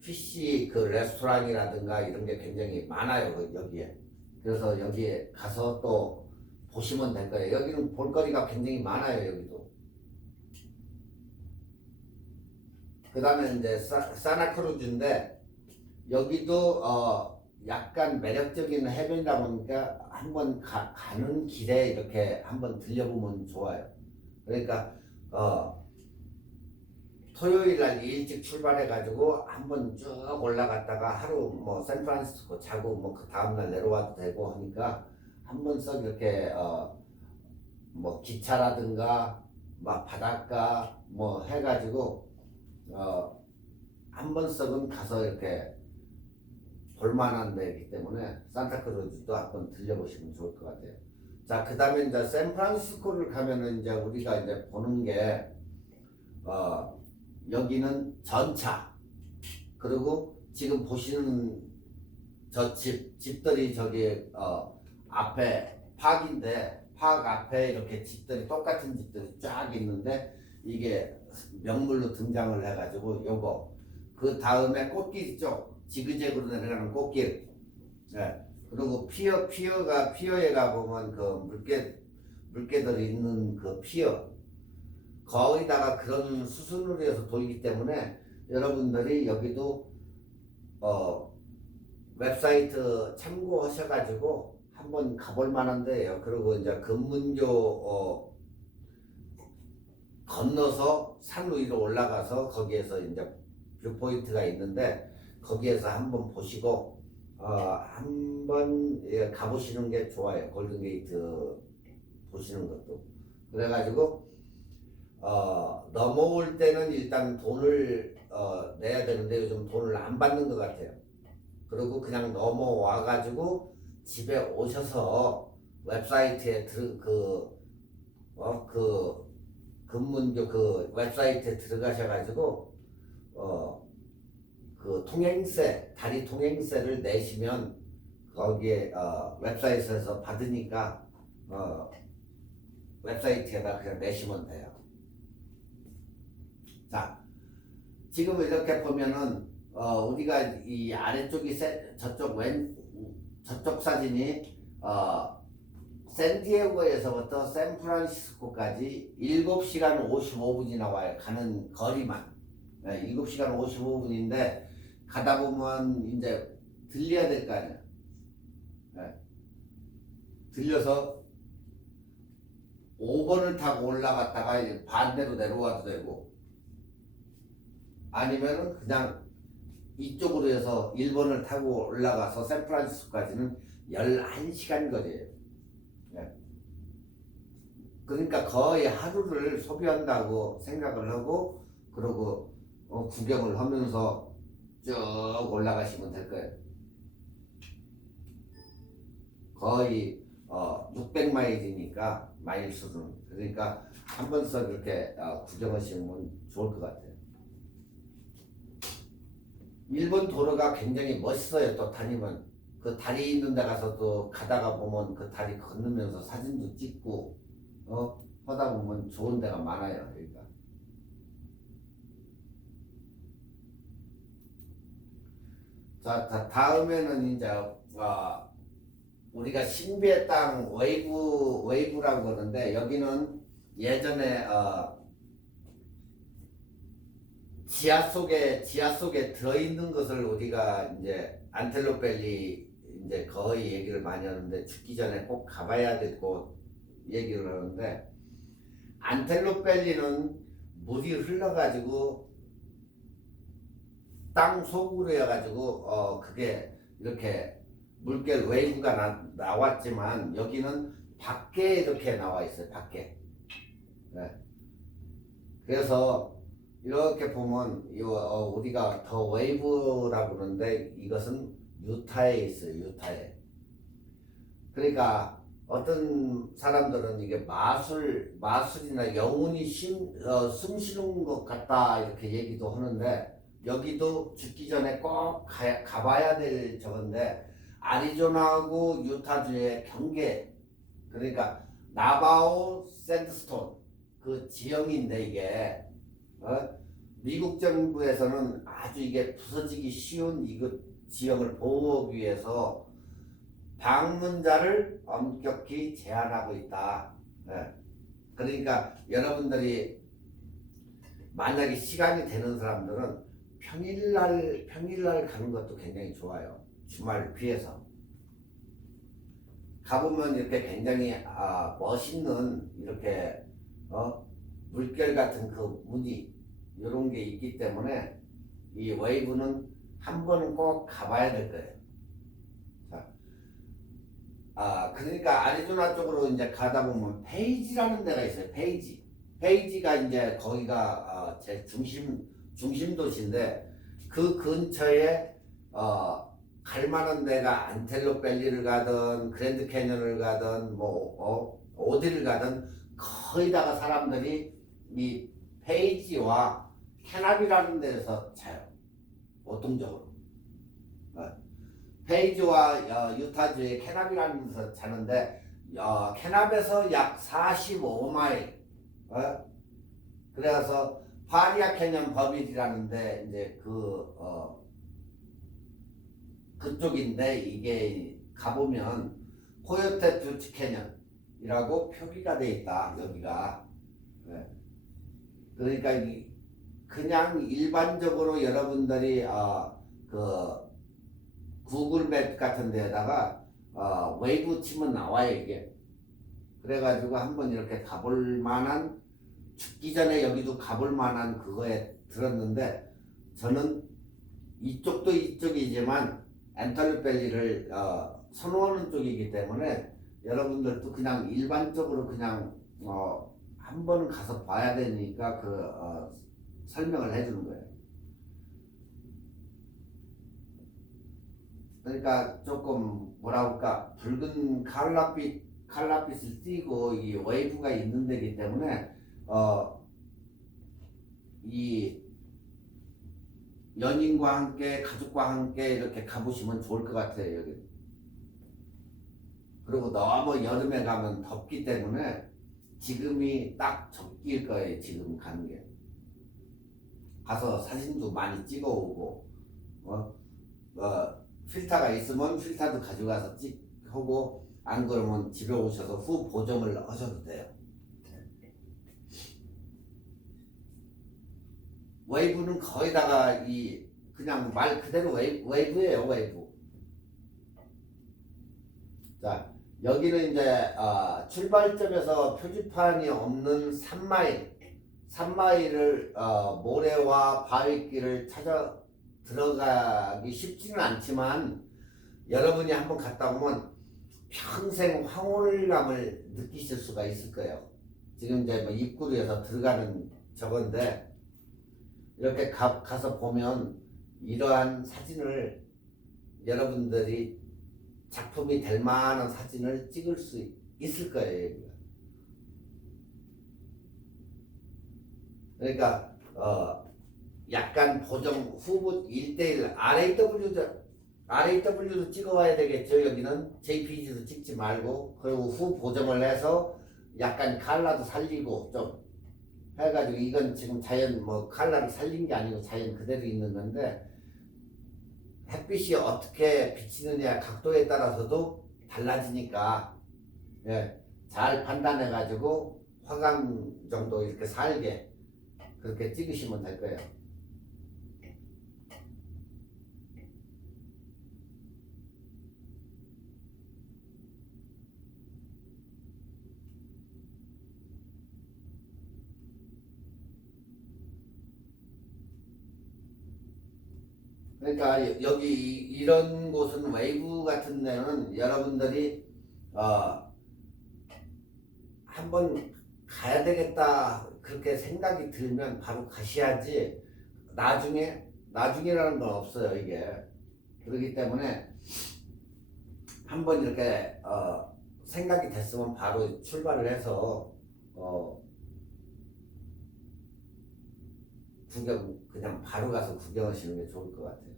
PC 그 레스토랑이라든가 이런 게 굉장히 많아요 여기에. 그래서 여기에 가서 또 보시면 될 거예요. 여기는 볼거리가 굉장히 많아요 여기도. 그 다음에 이제 사나크루즈인데 여기도 약간 매력적인 해변이다 보니까 한번 가는 길에 이렇게 한번 들려보면 좋아요. 그러니까 토요일 날 일찍 출발해 가지고 한번 쭉 올라갔다가 하루 뭐 샌프란시스코 자고 뭐 그 다음날 내려와도 되고 하니까 한번 썩 이렇게 뭐 기차라든가 막 바닷가 뭐 해가지고 한 번 썩은 가서 이렇게 볼만한 데이기 때문에 산타크루즈도 한번 들려보시면 좋을 것 같아요. 자, 그 다음에 이제 샌프란시스코를 가면은 이제 우리가 이제 보는 게 여기는 전차, 그리고 지금 보시는 저 집들이 저기 앞에 팍인데 팍 앞에 이렇게 집들이 똑같은 집들이 쫙 있는데 이게 명물로 등장을 해가지고 요거 그 다음에 꽃길 있죠. 지그재그로 내려가는 꽃길. 네. 그리고 피어에 가보면 그 물개들이 있는 그 피어 거기다가 그런 수순으로 해서 돌기 때문에 여러분들이 여기도 웹사이트 참고하셔가지고 한번 가볼 만한 데예요. 그리고 이제 금문교 건너서 산 위로 올라가서 거기에서 이제 뷰포인트가 있는데 거기에서 한번 보시고 한번 가보시는 게 좋아요. 골든게이트 보시는 것도. 그래가지고 넘어올 때는 일단 돈을 내야 되는데 요즘 돈을 안 받는 것 같아요. 그리고 그냥 넘어와가지고 집에 오셔서 웹사이트에 금문교 그 웹사이트에 들어가셔가지고 그 통행세, 다리 통행세를 내시면 거기에 웹사이트에서 받으니까 웹사이트에다 그냥 내시면 돼요. 자, 지금 이렇게 보면은 우리가 이 아래쪽이 저쪽 사진이 샌디에고에서부터 샌프란시스코까지 7시간 55분이 나와요. 가는 거리만. 7시간 55분인데 가다 보면 이제 들려야 될 거 아니야. 들려서 5번을 타고 올라갔다가 반대로 내려와도 되고 아니면은 그냥 이쪽으로 해서 1번을 타고 올라가서 샌프란시스코까지는 11시간 거리예요. 그러니까 거의 하루를 소비한다고 생각을 하고 그러고 구경을 하면서 쭉 올라가시면 될 거예요. 거의 600마일이니까 마일 수는 그러니까 한 번씩 이렇게 구경하시면 좋을 것 같아요. 일본 도로가 굉장히 멋있어요. 또 다니면 그 다리 있는 데 가서 또 가다가 보면 그 다리 건너면서 사진도 찍고 하다 보면 좋은 데가 많아요. 그러니까 자, 다음에는 이제 우리가 신비의 땅 웨이브라고 그러는데 여기는 예전에 지하 속에 들어있는 것을 우리가 이제 안텔로펠리 이제 거의 얘기를 많이 하는데 죽기 전에 꼭 가봐야 될 곳 얘기를 하는데 안텔로펠리는 물이 흘러가지고 땅 속으로 해가지고 그게 이렇게 물결 웨이브가 나왔지만 여기는 밖에 이렇게 나와 있어요. 밖에. 네. 그래서 이렇게 보면 우리가 더 웨이브라고 그러는데 이것은 유타에 있어요. 유타에. 그러니까 어떤 사람들은 이게 마술이나 영혼이 숨 쉬는 것 같다 이렇게 얘기도 하는데, 여기도 죽기 전에 꼭 가봐야 될 저건데, 아리조나하고 유타주의 경계, 그러니까 나바오 샌드스톤 그 지형인데, 이게 미국 정부에서는 아주 이게 부서지기 쉬운 이거 지형을 보호하기 위해서 방문자를 엄격히 제한하고 있다. 네. 그러니까 여러분들이 만약에 시간이 되는 사람들은 평일날 가는 것도 굉장히 좋아요. 주말 귀해서 가보면 이렇게 굉장히 멋있는 이렇게 물결 같은 그 무늬 이런 게 있기 때문에 이 웨이브는 한 번은 꼭 가봐야 될 거예요. 그러니까 아리조나 쪽으로 이제 가다 보면 페이지라는 데가 있어요. 페이지가 이제 거기가 제 중심 도시인데, 그 근처에 갈 만한 데가 안텔로 밸리를 가든 그랜드 캐년을 가든 뭐 어디를 가든 거의 다가 사람들이 이 페이지와 캐나비라는 데서 자요. 보통적으로. 페이지와 유타주의 캐납이라는 데서 자는데, 캐납에서 약 45마일, 그래서 파리아 캐년 버빌이라는데 이제 그쪽인데, 이게 가보면 코요테 뷰티 캐년이라고 표기가 돼 있다, 여기가. 그러니까 그냥 일반적으로 여러분들이 구글 맵 같은 데다가 웨이브 치면 나와요, 이게. 그래가지고 한번 이렇게 가볼 만한, 죽기 전에 여기도 가볼 만한 그거에 들었는데, 저는 이쪽도 이쪽이지만 앤털리밸리를 선호하는 쪽이기 때문에 여러분들도 그냥 일반적으로 그냥 한 번 가서 봐야 되니까 설명을 해주는 거예요. 그러니까 조금 뭐라 할까, 붉은 칼라빛을 띠고 이 웨이브가 있는 데기 때문에 이 연인과 함께 가족과 함께 이렇게 가보시면 좋을 것 같아요, 여기. 그리고 너무 여름에 가면 덥기 때문에 지금이 딱 적기일 거예요, 지금 가는 게. 가서 사진도 많이 찍어오고 필터가 있으면 필터도 가져가서 찍고, 안 그러면 집에 오셔서 후 보정을 하셔도 돼요. 웨이브는 거의다가 그냥 말 그대로 웨이브예요, 웨이브. 자, 여기는 이제 출발점에서 표지판이 없는 3마일을 모래와 바위길을 찾아 들어가기 쉽지는 않지만, 여러분이 한번 갔다 오면 평생 황홀감을 느끼실 수가 있을 거예요. 지금 이제 뭐 입구로에서 들어가는 저건데, 이렇게 가서 보면 이러한 사진을 여러분들이 작품이 될 만한 사진을 찍을 수 있을 거예요. 그러니까 약간 보정 후보 1:1 RAW도 찍어와야 되겠죠. 여기는 JPG도 찍지 말고, 그리고 후 보정을 해서 약간 컬러도 살리고 좀 해가지고, 이건 지금 자연 컬러를 살린 게 아니고 자연 그대로 있는 건데, 햇빛이 어떻게 비치느냐 각도에 따라서도 달라지니까, 잘 판단해가지고 화강 정도 이렇게 살게 그렇게 찍으시면 될 거예요. 그러니까 여기 이런 곳은, 웨이브 같은 데는 여러분들이 한번 가야 되겠다 그렇게 생각이 들면 바로 가셔야지, 나중이라는 건 없어요, 이게. 그렇기 때문에 한번 이렇게 생각이 됐으면 바로 출발을 해서 그냥 바로 가서 구경하시는 게 좋을 것 같아요.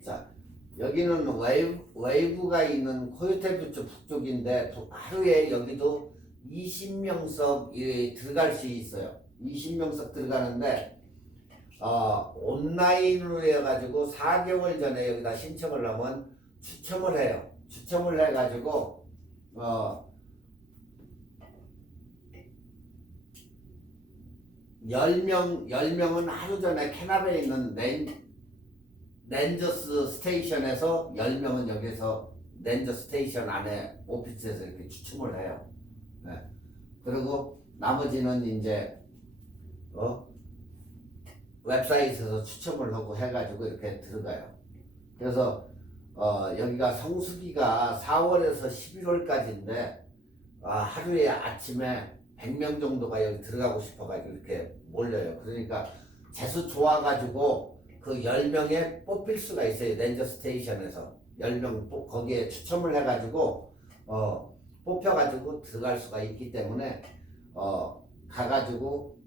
자, 여기는 웨이브가 있는 코요테부츠 북쪽인데 하루에 여기도 20명석 들어갈 수 있어요. 20명석 들어가는데 온라인으로 해가지고 4개월 전에 여기다 신청을 하면 추첨을 해요. 추첨을 해가지고 10명은 하루 전에 캐나다에 있는 렌저스 스테이션에서 10명은 여기서 렌저 스테이션 안에 오피스에서 이렇게 추첨을 해요. 네. 그리고 나머지는 이제 웹사이트에서 추첨을 하고 해가지고 이렇게 들어가요. 그래서 여기가 성수기가 4월에서 11월까지인데 하루에 아침에 100명 정도가 여기 들어가고 싶어가지고 이렇게 몰려요. 그러니까 재수 좋아가지고 그 10명에 뽑힐 수가 있어요. 렌저 스테이션에서 10명 거기에 추첨을 해가지고 뽑혀가지고 들어갈 수가 있기 때문에 가가지고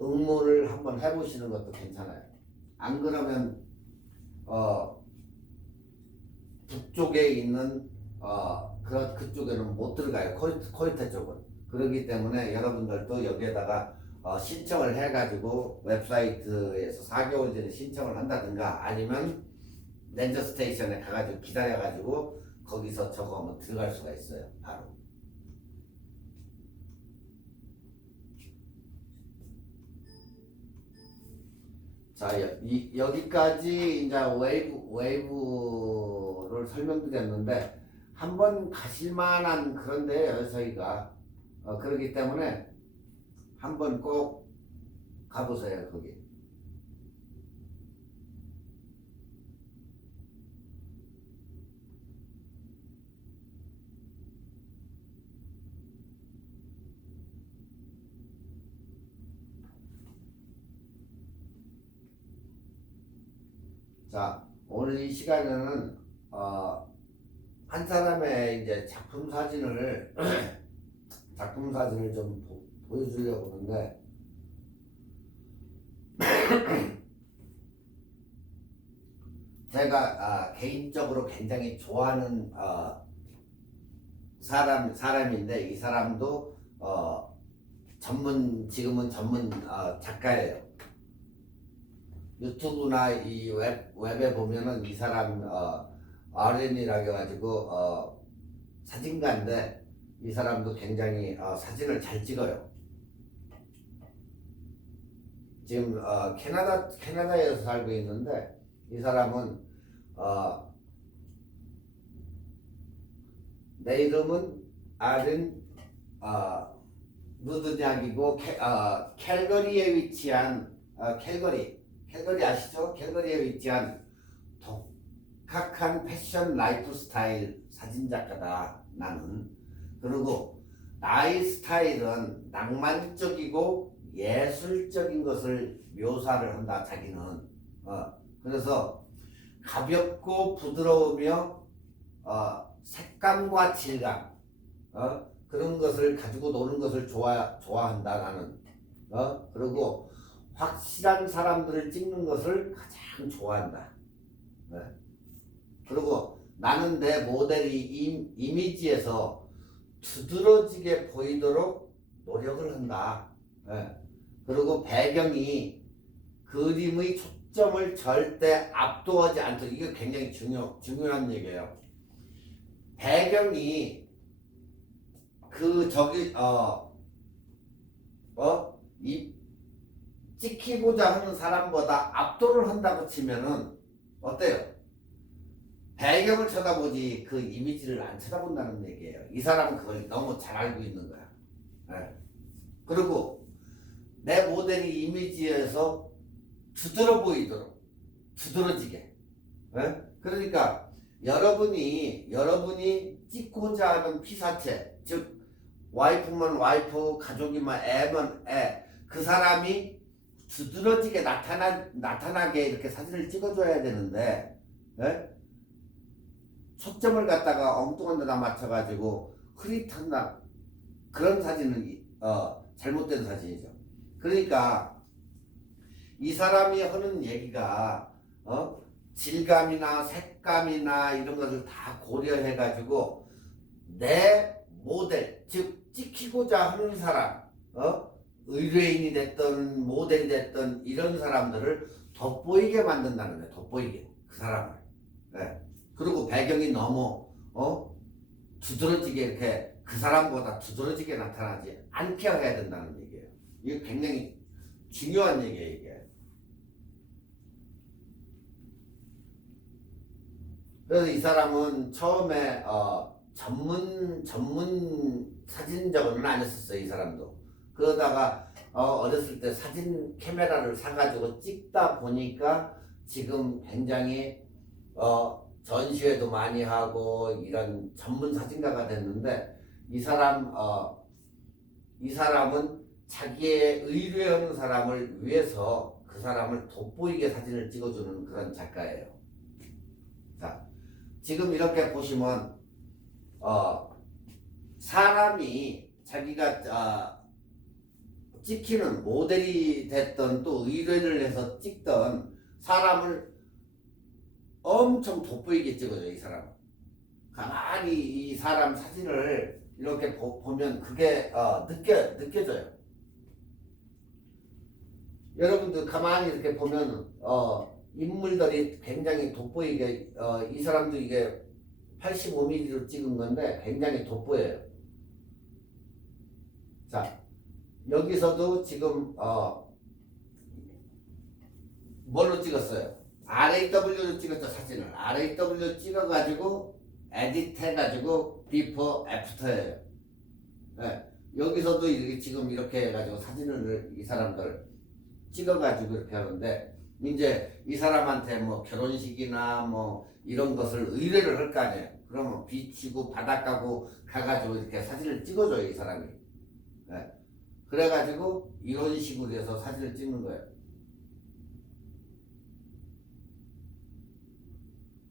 응모를 한번 해보시는 것도 괜찮아요. 안 그러면 북쪽에 있는 그쪽에는 못 들어가요. 코요테 쪽은. 그렇기 때문에 여러분들도 여기에다가 신청을 해가지고 웹사이트에서 4개월 전에 신청을 한다든가 아니면 렌저 스테이션에 가가지고 기다려가지고 거기서 저거 하면 들어갈 수가 있어요. 바로. 자, 여기까지 이제 웨이브를 설명드렸는데 한번 가실만한 그런 데예요, 저희가. 그렇기 때문에 한번 꼭 가보세요, 거기. 자, 오늘 이 시간에는 한 사람의 이제 작품 사진을 좀 보여주려고 하는데 제가 개인적으로 굉장히 좋아하는 사람인데 이 사람도 지금은 전문 작가예요. 유튜브나 이 웹에 보면은 이 사람 RN이라고 해가지고 사진가인데 이 사람도 굉장히 사진을 잘 찍어요. 지금 캐나다에서 살고 있는데 이 사람은 내 이름은 RN 루드작이고 캘거리에 위치한 캘거리 아시죠? 캘거리에 위치한 독학한 패션 라이프 스타일 사진작가다 나는. 그리고 나의 스타일은 낭만적이고 예술적인 것을 묘사를 한다 자기는. 그래서 가볍고 부드러우며 색감과 질감 그런 것을 가지고 노는 것을 좋아한다 나는. 그리고 확실한 사람들을 찍는 것을 가장 좋아한다. 네. 그리고 나는 내 모델이 이미지에서 두드러지게 보이도록 노력을 한다. 네. 그리고 배경이 그림의 초점을 절대 압도하지 않도록, 이게 굉장히 중요한 얘기예요. 배경이 찍히고자 하는 사람보다 압도를 한다고 치면은 어때요? 배경을 쳐다보지 그 이미지를 안 쳐다본다는 얘기예요. 이 사람은 그걸 너무 잘 알고 있는 거야. 네. 그리고 내 모델이 이미지에서 두드러지게. 네? 그러니까 여러분이 찍고자 하는 피사체, 즉 와이프면 와이프, 가족이면 애면 애. 그 사람이 두드러지게 나타나게 이렇게 사진을 찍어줘야 되는데, 예? 초점을 갖다가 엉뚱한 데다 맞춰가지고 흐릿한 그런 사진은 잘못된 사진이죠. 그러니까 이 사람이 하는 얘기가 질감이나 색감이나 이런 것을 다 고려해가지고 내 모델, 즉 찍히고자 하는 사람, 의뢰인이 됐든 모델이 됐든 이런 사람들을 돋보이게 만든다는 거예요. 돋보이게 그 사람을. 네. 그리고 배경이 너무 두드러지게 이렇게 그 사람보다 두드러지게 나타나지 않게 해야 된다는 얘기예요. 이게 굉장히 중요한 얘기예요, 이게. 그래서 이 사람은 처음에 전문 사진작업은 안 했었어요, 이 사람도. 그러다가 어렸을 때 사진 카메라를 사가지고 찍다 보니까 지금 굉장히 전시회도 많이 하고 이런 전문 사진가가 됐는데 이 사람은 자기의 의뢰하는 사람을 위해서 그 사람을 돋보이게 사진을 찍어주는 그런 작가예요. 자, 지금 이렇게 보시면 사람이 자기가 찍히는 모델이 됐던 또 의뢰를 해서 찍던 사람을 엄청 돋보이게 찍어줘요, 이 사람은. 가만히 이 사람 사진을 이렇게 보면 그게 느껴져요. 여러분들 가만히 이렇게 보면 인물들이 굉장히 돋보이게 이 사람도 이게 85mm로 찍은 건데 굉장히 돋보여요. 자, 여기서도 지금 뭘로 찍었어요? RAW로 찍었죠, 사진을. RAW 찍어가지고 에디트해가지고 비포 애프터예요. 네. 여기서도 지금 이렇게 해가지고 사진을 이 사람들 찍어가지고 이렇게 하는데 이제 이 사람한테 뭐 결혼식이나 뭐 이런 것을 의뢰를 할 거 아니에요. 그러면 비치고 바닷가고 가가지고 이렇게 사진을 찍어줘요, 이 사람이. 네. 그래가지고 이런 식으로 해서 사진을 찍는 거예요.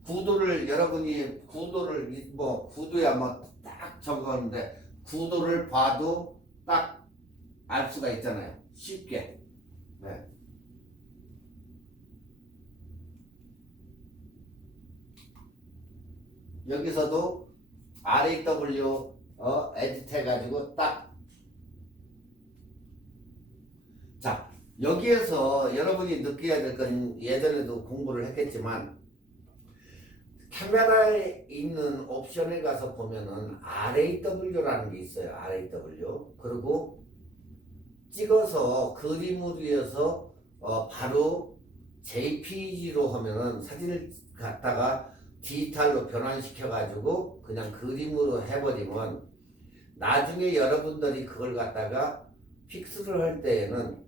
구도를 여러분이 구도야 뭐 딱 적었는데 구도를 봐도 딱 알 수가 있잖아요. 쉽게. 네. 여기서도 RAW 에디트 해가지고 딱. 자, 여기에서 여러분이 느껴야 될 건 예전에도 공부를 했겠지만 카메라에 있는 옵션에 가서 보면은 RAW라는 게 있어요. RAW. 그리고 찍어서 그림을 위해서 바로 JPG로 하면은 사진을 갖다가 디지털로 변환시켜 가지고 그냥 그림으로 해버리면 나중에 여러분들이 그걸 갖다가 픽스를 할 때에는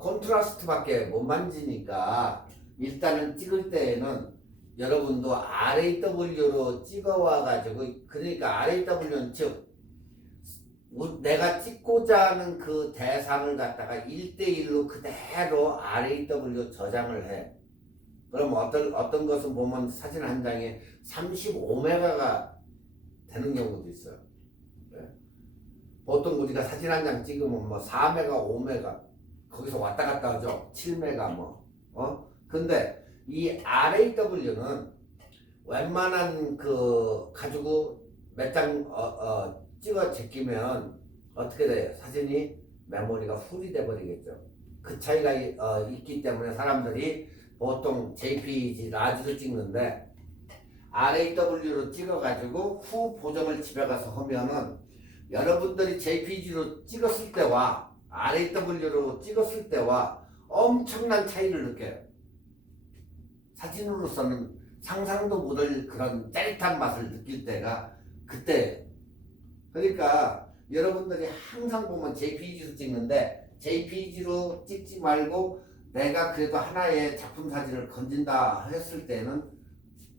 콘트라스트밖에 못 만지니까 일단은 찍을 때에는 여러분도 RAW로 찍어와 가지고, 그러니까 RAW는 즉 내가 찍고자 하는 그 대상을 갖다가 1대1로 그대로 RAW 저장을 해. 그럼 어떤 것은 보면 사진 한 장에 35메가가 되는 경우도 있어요. 네. 보통 우리가 사진 한 장 찍으면 뭐 4메가, 5메가 거기서 왔다 갔다 하죠. 7메가 근데 이 RAW는 웬만한 가지고 몇 장 찍어 제끼면 어떻게 돼요? 사진이 메모리가 풀이 돼 버리겠죠. 그 차이가 있기 때문에 사람들이 보통 JPG 라지로 찍는데 RAW로 찍어가지고 후 보정을 집에 가서 하면은 여러분들이 JPG로 찍었을 때와 RAW로 찍었을 때와 엄청난 차이를 느껴요. 사진으로서는 상상도 못할 그런 짜릿한 맛을 느낄 때가 그때예요. 그러니까 여러분들이 항상 보면 JPG로 찍는데 JPG로 찍지 말고 내가 그래도 하나의 작품 사진을 건진다 했을 때는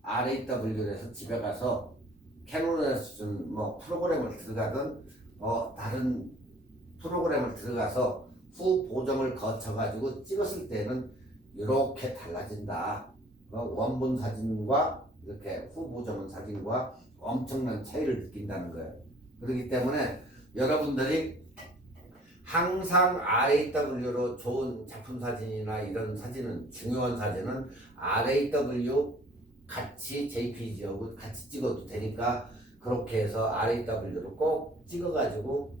RAW에서 집에 가서 캐논에서 뭐 프로그램을 들어가든 다른 프로그램을 들어가서 후 보정을 거쳐가지고 찍었을 때는 이렇게 달라진다. 원본 사진과 이렇게 후 보정한 사진과 엄청난 차이를 느낀다는 거예요. 그렇기 때문에 여러분들이 항상 RAW로 좋은 작품 사진이나 이런 사진은 중요한 사진은 RAW 같이 JPG하고 같이 찍어도 되니까 그렇게 해서 RAW로 꼭 찍어가지고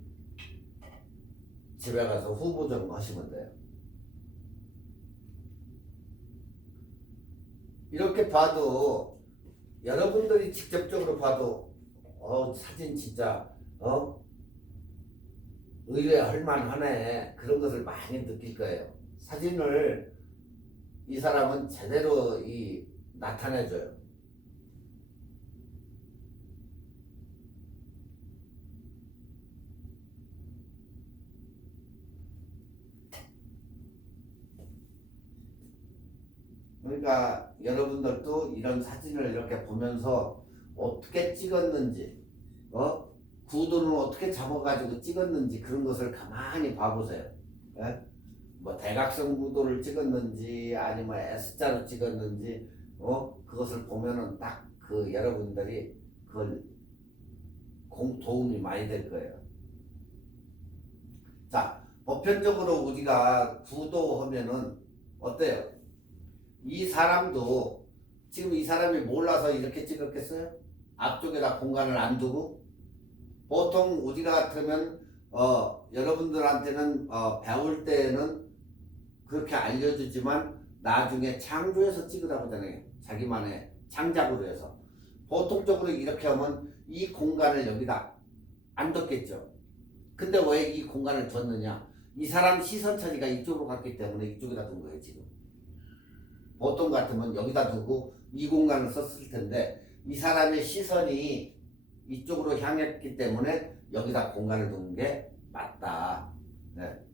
집에 가서 후보 좀 하시면 돼요. 이렇게 봐도 여러분들이 직접적으로 봐도 사진 진짜 의뢰할 만하네 그런 것을 많이 느낄 거예요. 사진을 이 사람은 제대로 나타내줘요. 그러니까 여러분들도 이런 사진을 이렇게 보면서 어떻게 찍었는지 구도는 어떻게 잡아가지고 찍었는지 그런 것을 가만히 봐보세요. 예? 뭐 대각선 구도를 찍었는지 아니면 S자로 찍었는지 그것을 보면은 딱 여러분들이 그걸 도움이 많이 될 거예요. 자, 보편적으로 우리가 구도하면은 어때요? 이 사람도 지금 이 사람이 몰라서 이렇게 찍었겠어요? 앞쪽에다 공간을 안 두고 보통 우리가 같으면 여러분들한테는 배울 때는 그렇게 알려주지만 나중에 창조해서 찍으라고 하잖아요. 자기만의 창작으로 해서 보통적으로 이렇게 하면 이 공간을 여기다 안 뒀겠죠. 근데 왜 이 공간을 뒀느냐? 이 사람 시선 처리가 이쪽으로 갔기 때문에 이쪽에다 둔 거예요. 지금 보통 같으면 여기다 두고 이 공간을 썼을 텐데 이 사람의 시선이 이쪽으로 향했기 때문에 여기다 공간을 두는 게 맞다. 네.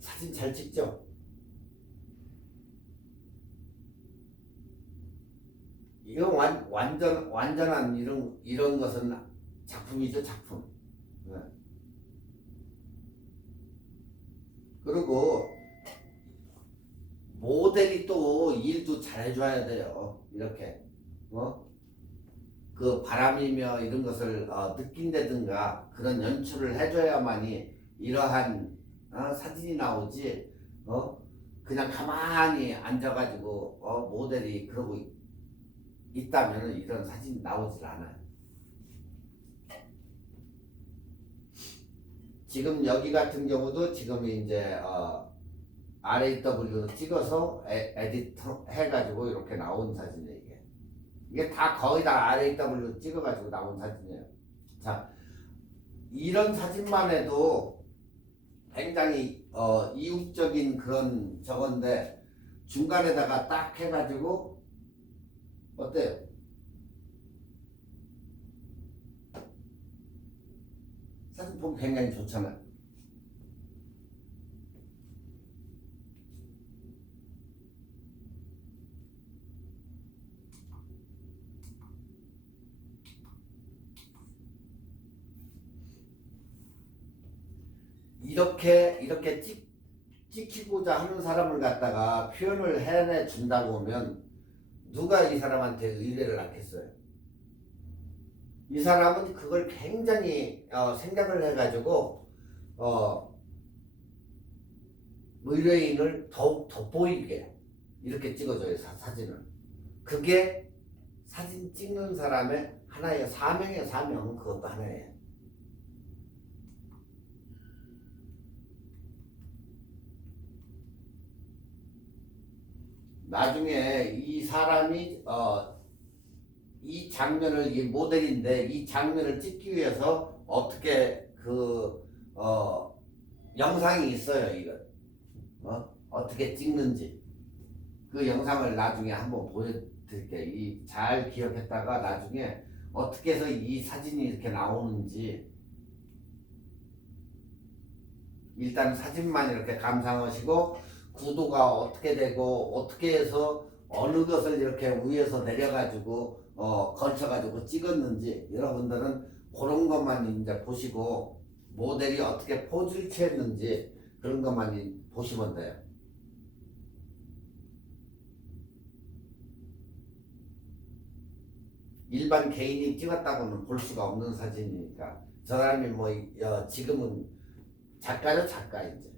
사진 잘 찍죠? 이거 완전한 이런 것은 작품이죠, 작품. 네. 그리고 모델이 또 일도 잘해줘야 돼요. 이렇게 그 바람이며 이런 것을 느낀다든가 그런 연출을 해줘야만이 이러한 사진이 나오지. 그냥 가만히 앉아가지고 모델이 그러고 있다면 이런 사진이 나오질 않아요. 지금 여기 같은 경우도 지금 이제 RAW로 찍어서 에디터 해가지고 이렇게 나온 사진이에요. 이게 다 거의 다 RAW로 찍어가지고 나온 사진이에요. 자, 이런 사진만 해도 굉장히 이국적인 그런 저건데 중간에다가 딱 해가지고 어때요? 사진 보면 굉장히 좋잖아요. 이렇게 찍히고자 하는 사람을 갖다가 표현을 해내 준다고 하면 누가 이 사람한테 의뢰를 하겠어요? 이 사람은 그걸 굉장히 생각을 해가지고 의뢰인을 더욱 돋보이게 이렇게 찍어줘요. 사진을. 그게 사진 찍는 사람의 하나의 사명이에요. 사명. 그것도 하나예요. 나중에 이 사람이 이 장면을 이 모델인데 이 장면을 찍기 위해서 어떻게 영상이 있어요. 이거 어떻게 찍는지 그 영상을 나중에 한번 보여드릴게요. 잘 기억했다가 나중에 어떻게 해서 이 사진이 이렇게 나오는지 일단 사진만 이렇게 감상하시고 구도가 어떻게 되고 어떻게 해서 어느 것을 이렇게 위에서 내려가지고 걸쳐가지고 찍었는지 여러분들은 그런 것만 이제 보시고 모델이 어떻게 포즈를 취했는지 그런 것만 보시면 돼요. 일반 개인이 찍었다고는 볼 수가 없는 사진이니까 저 사람이 뭐 지금은 작가죠, 작가 이제.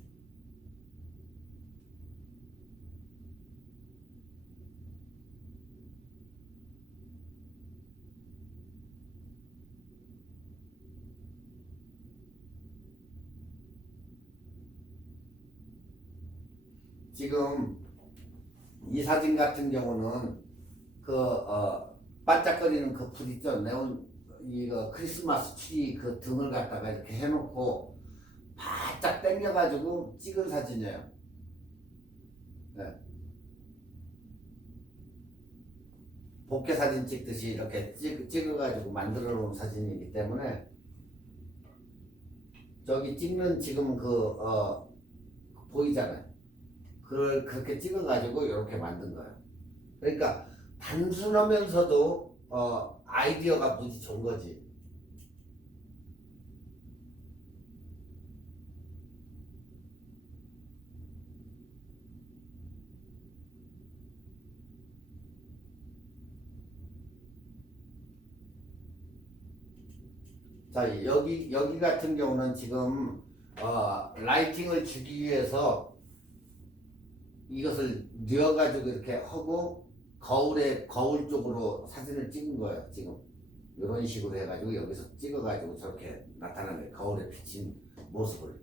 지금 이 사진 같은 경우는 반짝거리는 그 불 있죠. 네온 이거 크리스마스 트리 그 등을 갖다가 이렇게 해놓고 바짝 당겨가지고 찍은 사진이에요. 네. 복개 사진 찍듯이 이렇게 찍어가지고 만들어 놓은 사진이기 때문에 저기 찍는 지금 보이잖아요. 그걸 그렇게 찍어가지고 이렇게 만든 거예요. 그러니까 단순하면서도 아이디어가 무지 좋은 거지. 자, 여기 같은 경우는 지금 라이팅을 주기 위해서 이것을 뉘어가지고 이렇게 하고 거울 쪽으로 사진을 찍은 거예요. 지금 이런 식으로 해가지고 여기서 찍어가지고 저렇게 나타나는 거울에 비친 모습을.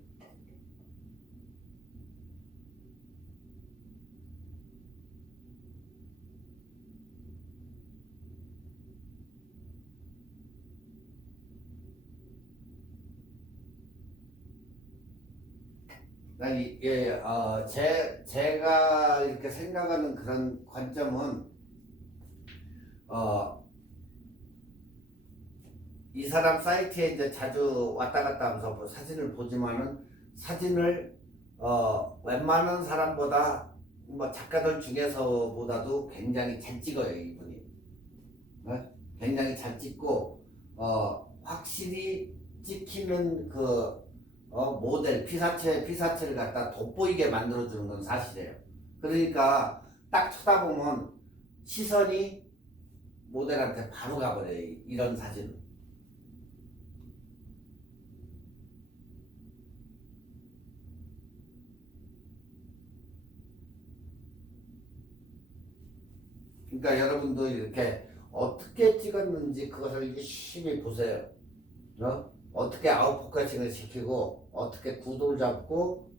제가 이렇게 생각하는 그런 관점은 이 사람 사이트에 이제 자주 왔다 갔다 하면서 뭐 사진을 보지만은 사진을 웬만한 사람보다 뭐 작가들 중에서보다도 굉장히 잘 찍어요, 이분이. 네? 굉장히 잘 찍고 확실히 찍히는 모델 피사체를 갖다 돋보이게 만들어주는 건 사실이에요. 그러니까 딱 쳐다보면 시선이 모델한테 바로 가버려요. 이런 사진은. 그러니까 여러분도 이렇게 어떻게 찍었는지 그것을 열심히 보세요. 어떻게 아웃포커싱을 시키고 어떻게 구도를 잡고.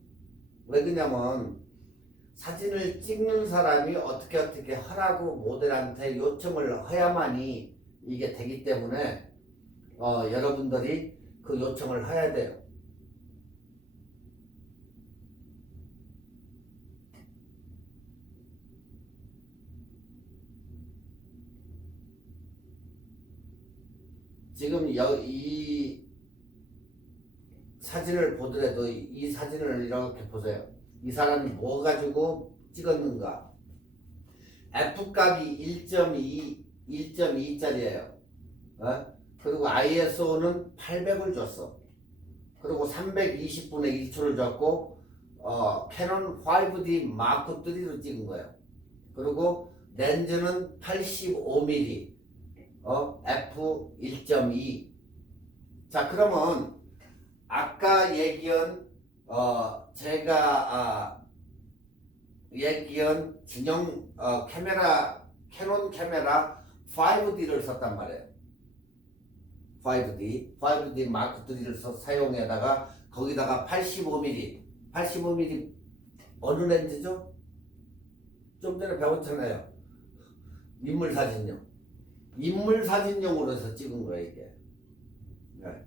왜 그러냐면 사진을 찍는 사람이 어떻게 하라고 모델한테 요청을 해야만이 이게 되기 때문에 여러분들이 그 요청을 해야 돼요. 지금 이 사진을 보더라도 이 사진을 이렇게 보세요. 이 사람이 뭐 가지고 찍었는가. F값이 1.2짜리예요. 그리고 ISO는 800을 줬어. 그리고 320분의 1초를 줬고 캐논 5D 마크 3로 찍은 거예요. 그리고 렌즈는 85mm F1.2. 자, 그러면 아까 얘기한 제가 얘기한 진영 캐논 카메라 5D를 썼단 말이에요. 5D 마크 3를 사용해다가 거기다가 85mm 어느 렌즈죠? 좀 전에 배웠잖아요. 인물 사진용으로 해서 찍은 거예요, 이게. 네.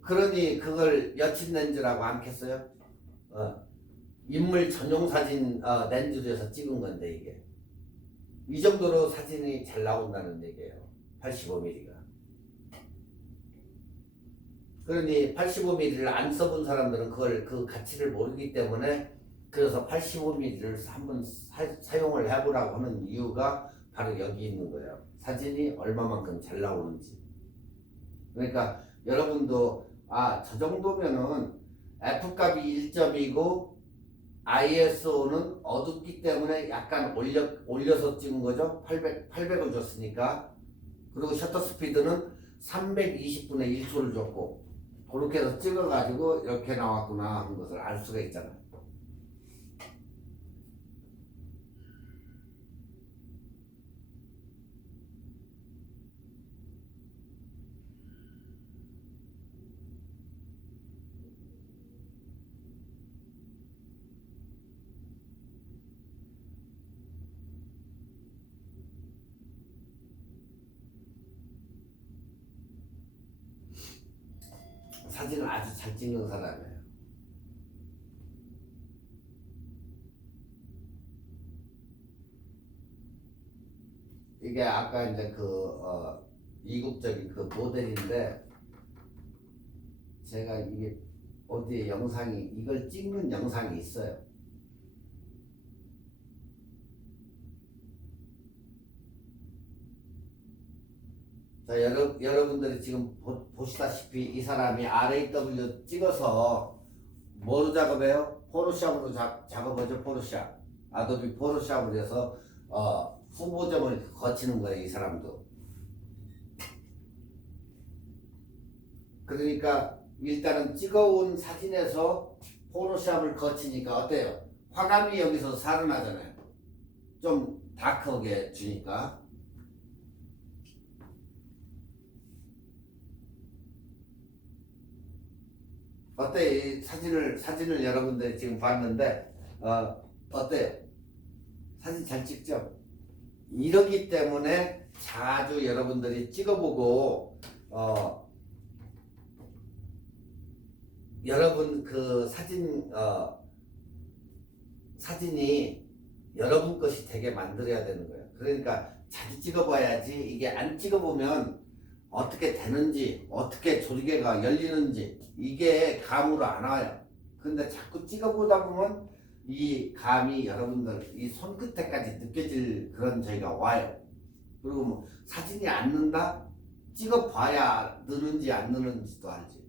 그러니 그걸 여친 렌즈라고 않겠어요? 인물 전용 사진 렌즈로 해서 찍은 건데 이게. 이 정도로 사진이 잘 나온다는 얘기예요. 85mm가. 그러니 85mm를 안 써본 사람들은 그걸 그 가치를 모르기 때문에 그래서 85mm를 한번 사용을 해보라고 하는 이유가 바로 여기 있는 거예요. 사진이 얼마만큼 잘 나오는지. 그러니까 여러분도 저 정도면은 F값이 1점이고 ISO는 어둡기 때문에 약간 올려서 찍은 거죠. 800을 줬으니까. 그리고 셔터 스피드는 320분의 1초를 줬고 그렇게 해서 찍어가지고 이렇게 나왔구나 하는 것을 알 수가 있잖아요. 사진을 아주 잘 찍는 사람이에요. 이게 아까 이제 이국적인 그 모델인데 제가 이게 어디에 영상이 이걸 찍는 영상이 있어요. 자, 여러분들이 지금 보시다시피 이 사람이 RAW 찍어서 뭐로 작업해요? 포토샵으로 작업하죠. 포토샵. 아도비 포토샵으로 해서 후보점을 거치는 거예요. 이 사람도. 그러니까 일단은 찍어온 사진에서 포토샵을 거치니까 어때요? 화감이 여기서 살아나잖아요. 좀 다크하게 주니까. 어때요? 이 사진을 여러분들이 지금 봤는데 어때요? 사진 잘 찍죠? 이러기 때문에 자주 여러분들이 찍어보고 여러분 그 사진이 여러분 것이 되게 만들어야 되는 거예요. 그러니까 자주 찍어봐야지. 이게 안 찍어보면 어떻게 되는지, 어떻게 조리개가 열리는지 이게 감으로 안 와요. 근데 자꾸 찍어보다 보면 이 감이 여러분들 이 손끝에까지 느껴질 그런 저희가 와요. 그리고 뭐 사진이 안 는다? 찍어봐야 느는지 안 느는지도 알지.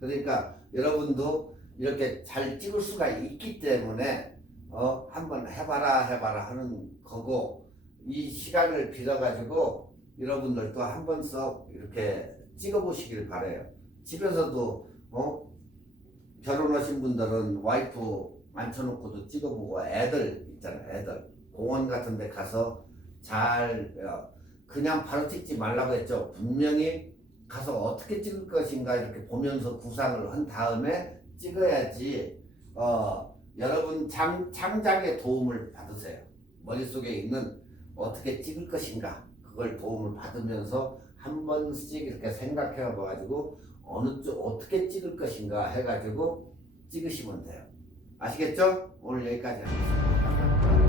그러니까 여러분도 이렇게 잘 찍을 수가 있기 때문에 한번 해봐라 하는 거고, 이 시간을 빌어가지고 여러분들도 한 번씩 이렇게 찍어보시길 바래요. 집에서도 결혼하신 분들은 와이프 앉혀놓고도 찍어보고, 애들 있잖아요. 애들 공원 같은 데 가서 잘 그냥 바로 찍지 말라고 했죠. 분명히 가서 어떻게 찍을 것인가 이렇게 보면서 구상을 한 다음에 찍어야지. 여러분 창작의 도움을 받으세요. 머릿속에 있는 어떻게 찍을 것인가 그걸 도움을 받으면서 한 번씩 이렇게 생각해 봐가지고 어느 쪽 어떻게 찍을 것인가 해가지고 찍으시면 돼요. 아시겠죠? 오늘 여기까지 하겠습니다.